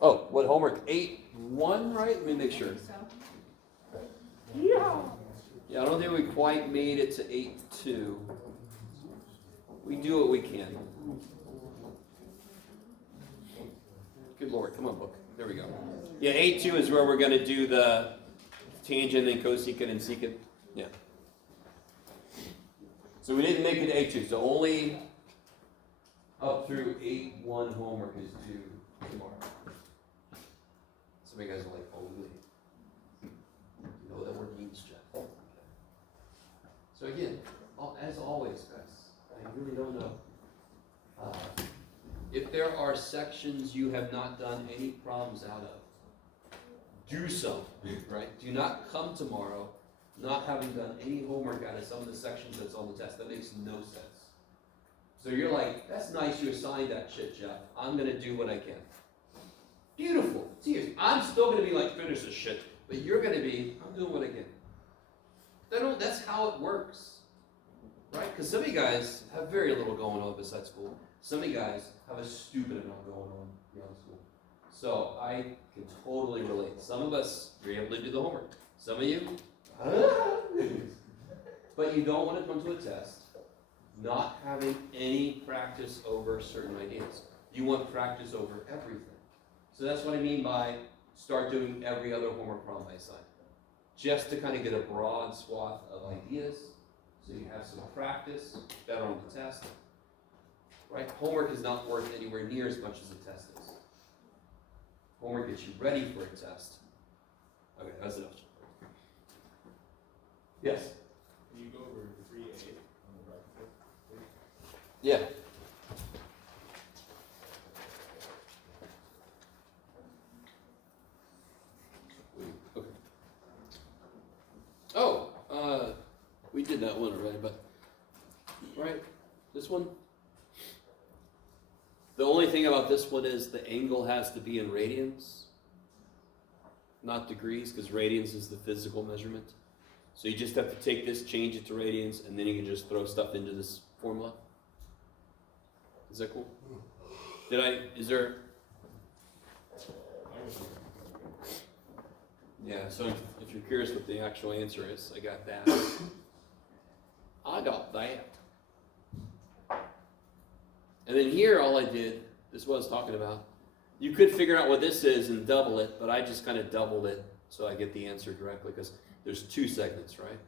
Oh, what homework? 8-1, right? Let me make sure. Yeah. Yeah, I don't think we quite made it to 8-2. We do what we can. Good Lord, come on, book. There we go. Yeah, 8-2 is where we're going to do the tangent and cosecant and secant. Yeah. So we didn't make it to 8-2. So only up through 8-1 homework is due tomorrow. Some of you guys are like, holy. You know what that word means, Jeff. Okay. So again, as always, guys, I really don't know. If there are sections you have not done any problems out of, do so, right? Do not come tomorrow not having done any homework out of some of the sections that's on the test. That makes no sense. So you're like, that's nice you assigned that shit, Jeff. I'm going to do what I can. Beautiful. Serious. I'm still going to be like, finish this shit. But you're going to be, I'm doing what I can. That's how it works. Right? Because some of you guys have very little going on besides school. Some of you guys have a stupid amount going on beyond school. So I can totally relate. Some of us, you're able to do the homework. Some of you, but you don't want to come to a test not having any practice over certain ideas. You want practice over everything. So that's what I mean by start doing every other homework problem I assign. Just to kind of get a broad swath of ideas, so you have some practice, better on the test. Right? Homework is not worth anywhere near as much as a test is. Homework gets you ready for a test. Okay, that's enough. Yes? Can you go over 3A on the breakfast, please? Yeah. Okay. Oh, we did that one already, but right, this one. The only thing about this one is the angle has to be in radians, not degrees, because radians is the physical measurement. So you just have to take this, change it to radians, and then you can just throw stuff into this formula. Is that cool? Is there? Yeah, so if you're curious what the actual answer is, I got that. I got that. And then here, all I did, this is what I was talking about. You could figure out what this is and double it, but I just kind of doubled it so I get the answer directly, because there's two segments, right?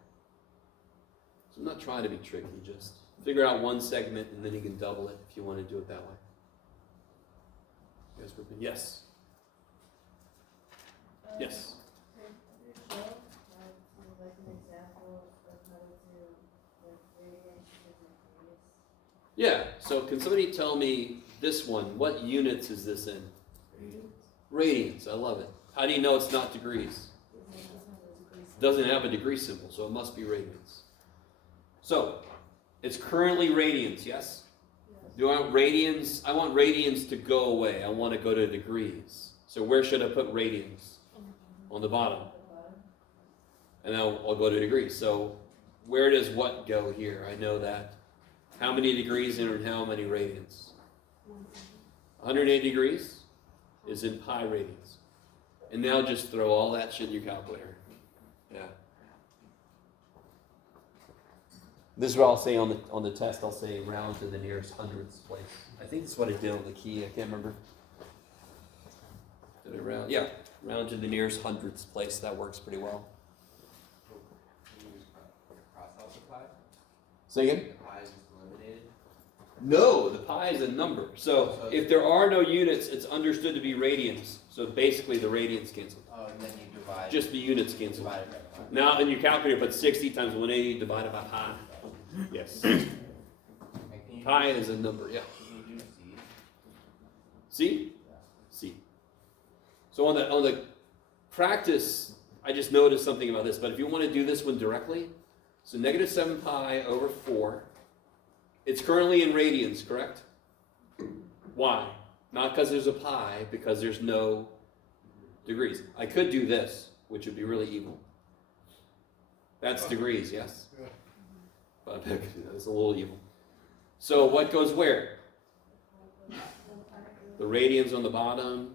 So I'm not trying to be tricky, just figure out one segment and then you can double it if you want to do it that way. You guys with me? Yes. Yes. Yeah, so can somebody tell me this one, what units is this in? Radians, I love it. How do you know it's not degrees? It doesn't have a degree symbol, so it must be radians. So, it's currently radians, yes? Do I want radians? I want radians to go away. I want to go to degrees. So where should I put radians? On the bottom. And then I'll go to degrees. So where does what go here? I know that. How many degrees and how many radians? 180 degrees is in pi radians. And now just throw all that shit in your calculator. Yeah. This is what I'll say on the test. I'll say round to the nearest hundredths place. I think that's what I did on the key. I can't remember. Did it round? Yeah, round to the nearest hundredths place. That works pretty well. Can you use cross multiply? Say again? The pi is just eliminated? No, the pi is a number. So if there are no units, it's understood to be radians. So basically the radians cancel. Oh, and then you divide. Just the units cancel. divide it by pi. Now in your calculator, put 60 times 180 divided by pi. Yes. And can you Pi is a number, yeah. Can you do C? See? See. So on the practice, I just noticed something about this, but if you want to do this one directly, so negative 7 pi over 4, it's currently in radians, correct? Why? Not because there's a pi, because there's no degrees. I could do this, which would be really evil. That's degrees, yes? Yeah. But it's a little evil. So what goes where? The radians on the bottom,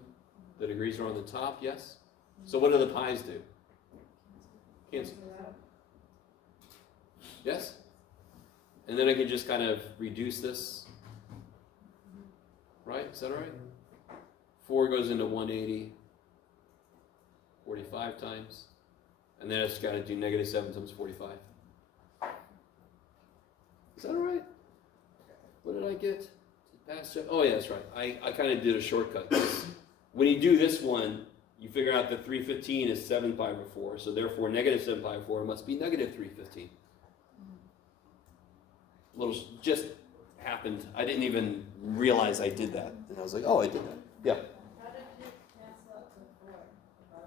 the degrees are on the top, yes? So what do the pi's do? Cancel. Yes? And then I can just kind of reduce this. Right? Is that all right? 4 goes into 180, 45 times. And then I just got to do negative 7 times 45. Is that all right? What did I get? Oh, yeah, that's right. I kind of did a shortcut. When you do this one, you figure out that 315 is 7 pi over 4, so therefore negative 7 pi over 4 must be negative 315. Little just happened. I didn't even realize I did that. And I was like, oh, I did that. Yeah. How did you cancel out the 4?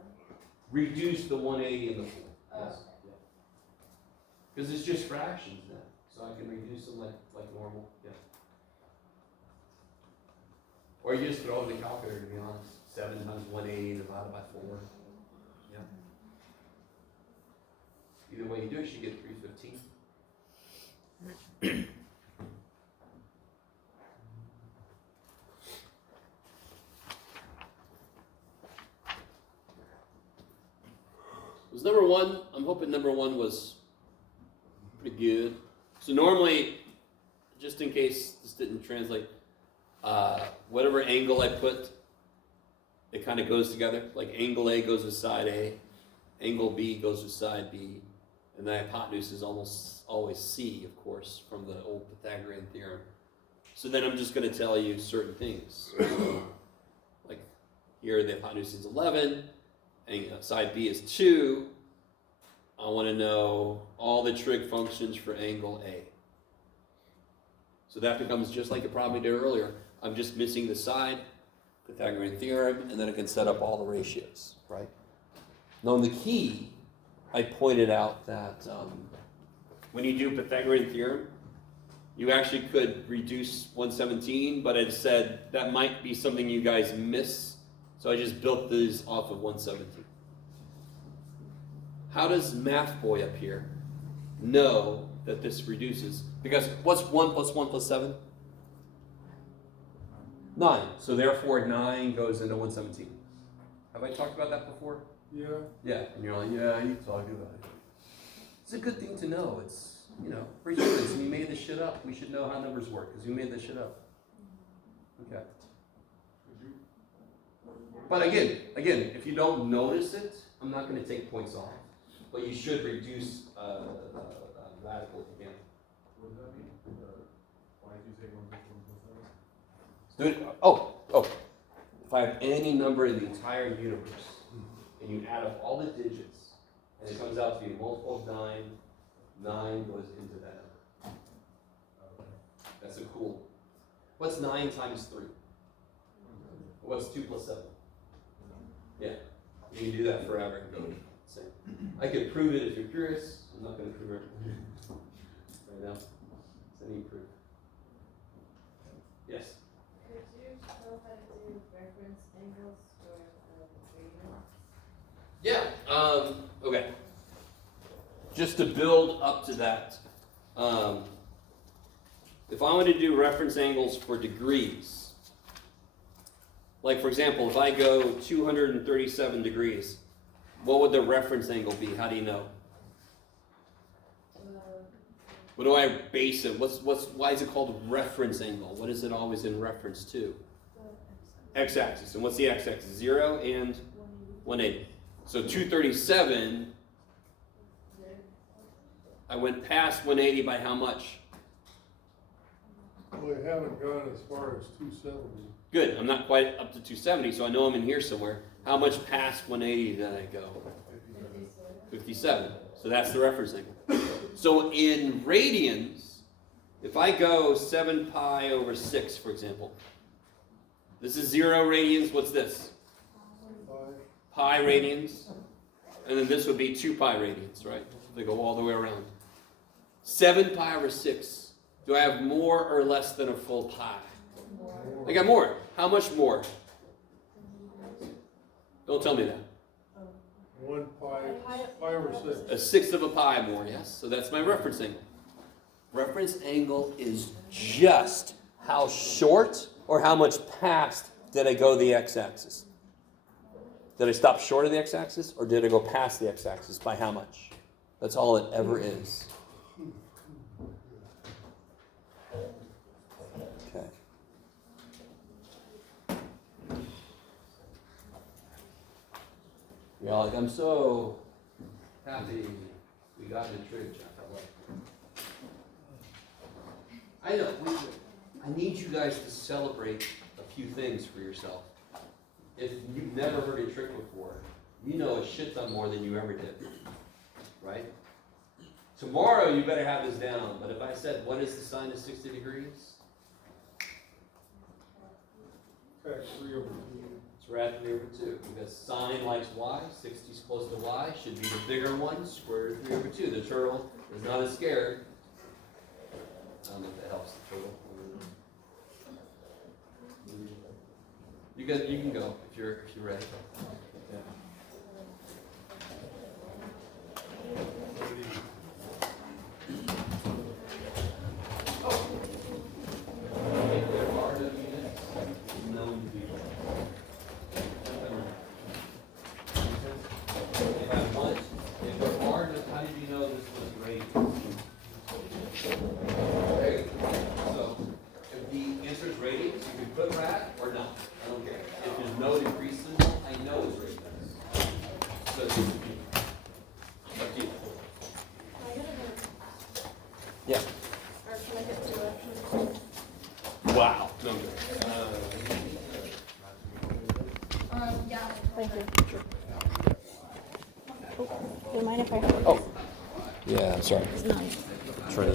Reduce the 180 and the 4. Oh, Yes. Because it's just fractions now. So I can reduce them like normal. Yeah. Or you just throw it in the calculator, to be honest. 7 times 180 divided by 4. Yeah. Either way you do it, you get 315. Was number 1, I'm hoping number 1 was pretty good. So normally, just in case this didn't translate, whatever angle I put, it kind of goes together. Like angle A goes with side A, angle B goes with side B, and the hypotenuse is almost always C, of course, from the old Pythagorean theorem. So then I'm just going to tell you certain things. So, like here the hypotenuse is 11, and side B is 2. I want to know all the trig functions for angle A. So that becomes just like the problem we did earlier. I'm just missing the side, Pythagorean theorem, and then I can set up all the ratios, right? Now in the key, I pointed out that when you do Pythagorean theorem, you actually could reduce 117, but it said that might be something you guys miss, so I just built these off of 117. How does Math Boy up here know that this reduces? Because what's 1 plus 1 plus 7? 9. So therefore 9 goes into 117. Have I talked about that before? Yeah. Yeah. And you're like, yeah, you talked about it. It's a good thing to know. It's, we're humans and we made this shit up. We should know how numbers work because we made this shit up. Okay. But again, if you don't notice it, I'm not going to take points off. But you should reduce radical if you can. What does that mean? Why did you say 1 plus 1 plus 7? Do it. Oh. If I have any number in the entire universe, and you add up all the digits, and it comes out to be a multiple of 9, 9 goes into that number. That's a cool. What's 9 times 3? What's 2 plus 7? Yeah. You can do that forever and go same. I could prove it if you're curious. I'm not going to prove it right now. It's a neat proof. Yes? Could you tell how to do reference angles for radians? Yeah. Okay. Just to build up to that, if I want to do reference angles for degrees, like for example, if I go 237 degrees, what would the reference angle be? How do you know? What do I base it? Why is it called reference angle? What is it always in reference to? X-axis. And what's the x-axis? 0 and 180. So 237, I went past 180 by how much? We haven't gone as far as 270. Good, I'm not quite up to 270, so I know I'm in here somewhere. How much past 180 did I go? 57. So that's the reference angle. So in radians, if I go 7 pi over 6, for example, this is 0 radians. What's this? Pi radians. And then this would be 2 pi radians, right? They go all the way around. 7 pi over 6. Do I have more or less than a full pi? I got more. How much more? Don't tell me that. 1 pi over 6. A sixth of a pi more, yes? So that's my reference angle. Reference angle is just how short or how much past did I go the x-axis? Did I stop short of the x-axis or did I go past the x-axis? By how much? That's all it ever is. Okay. You're all like, I'm so happy we got into trig, Jeff. I know. I need you guys to celebrate a few things for yourself. If you've never heard a trick before, you know a shit ton more than you ever did. Right? Tomorrow you better have this down, but if I said, what is the sine of 60 degrees? Tax 3 over 2. It's rad 3 over 2. Because sine likes y, 60 is close to y, should be the bigger one, square root of 3 over 2. The turtle is not as scared. I don't know if that helps the turtle. You can go if you're ready. Yeah. Yeah. Or can I get directions? Wow. No good. Yeah. Thank you. Oh, do you mind if I? Oh. Yeah, sorry. It's not. Trying to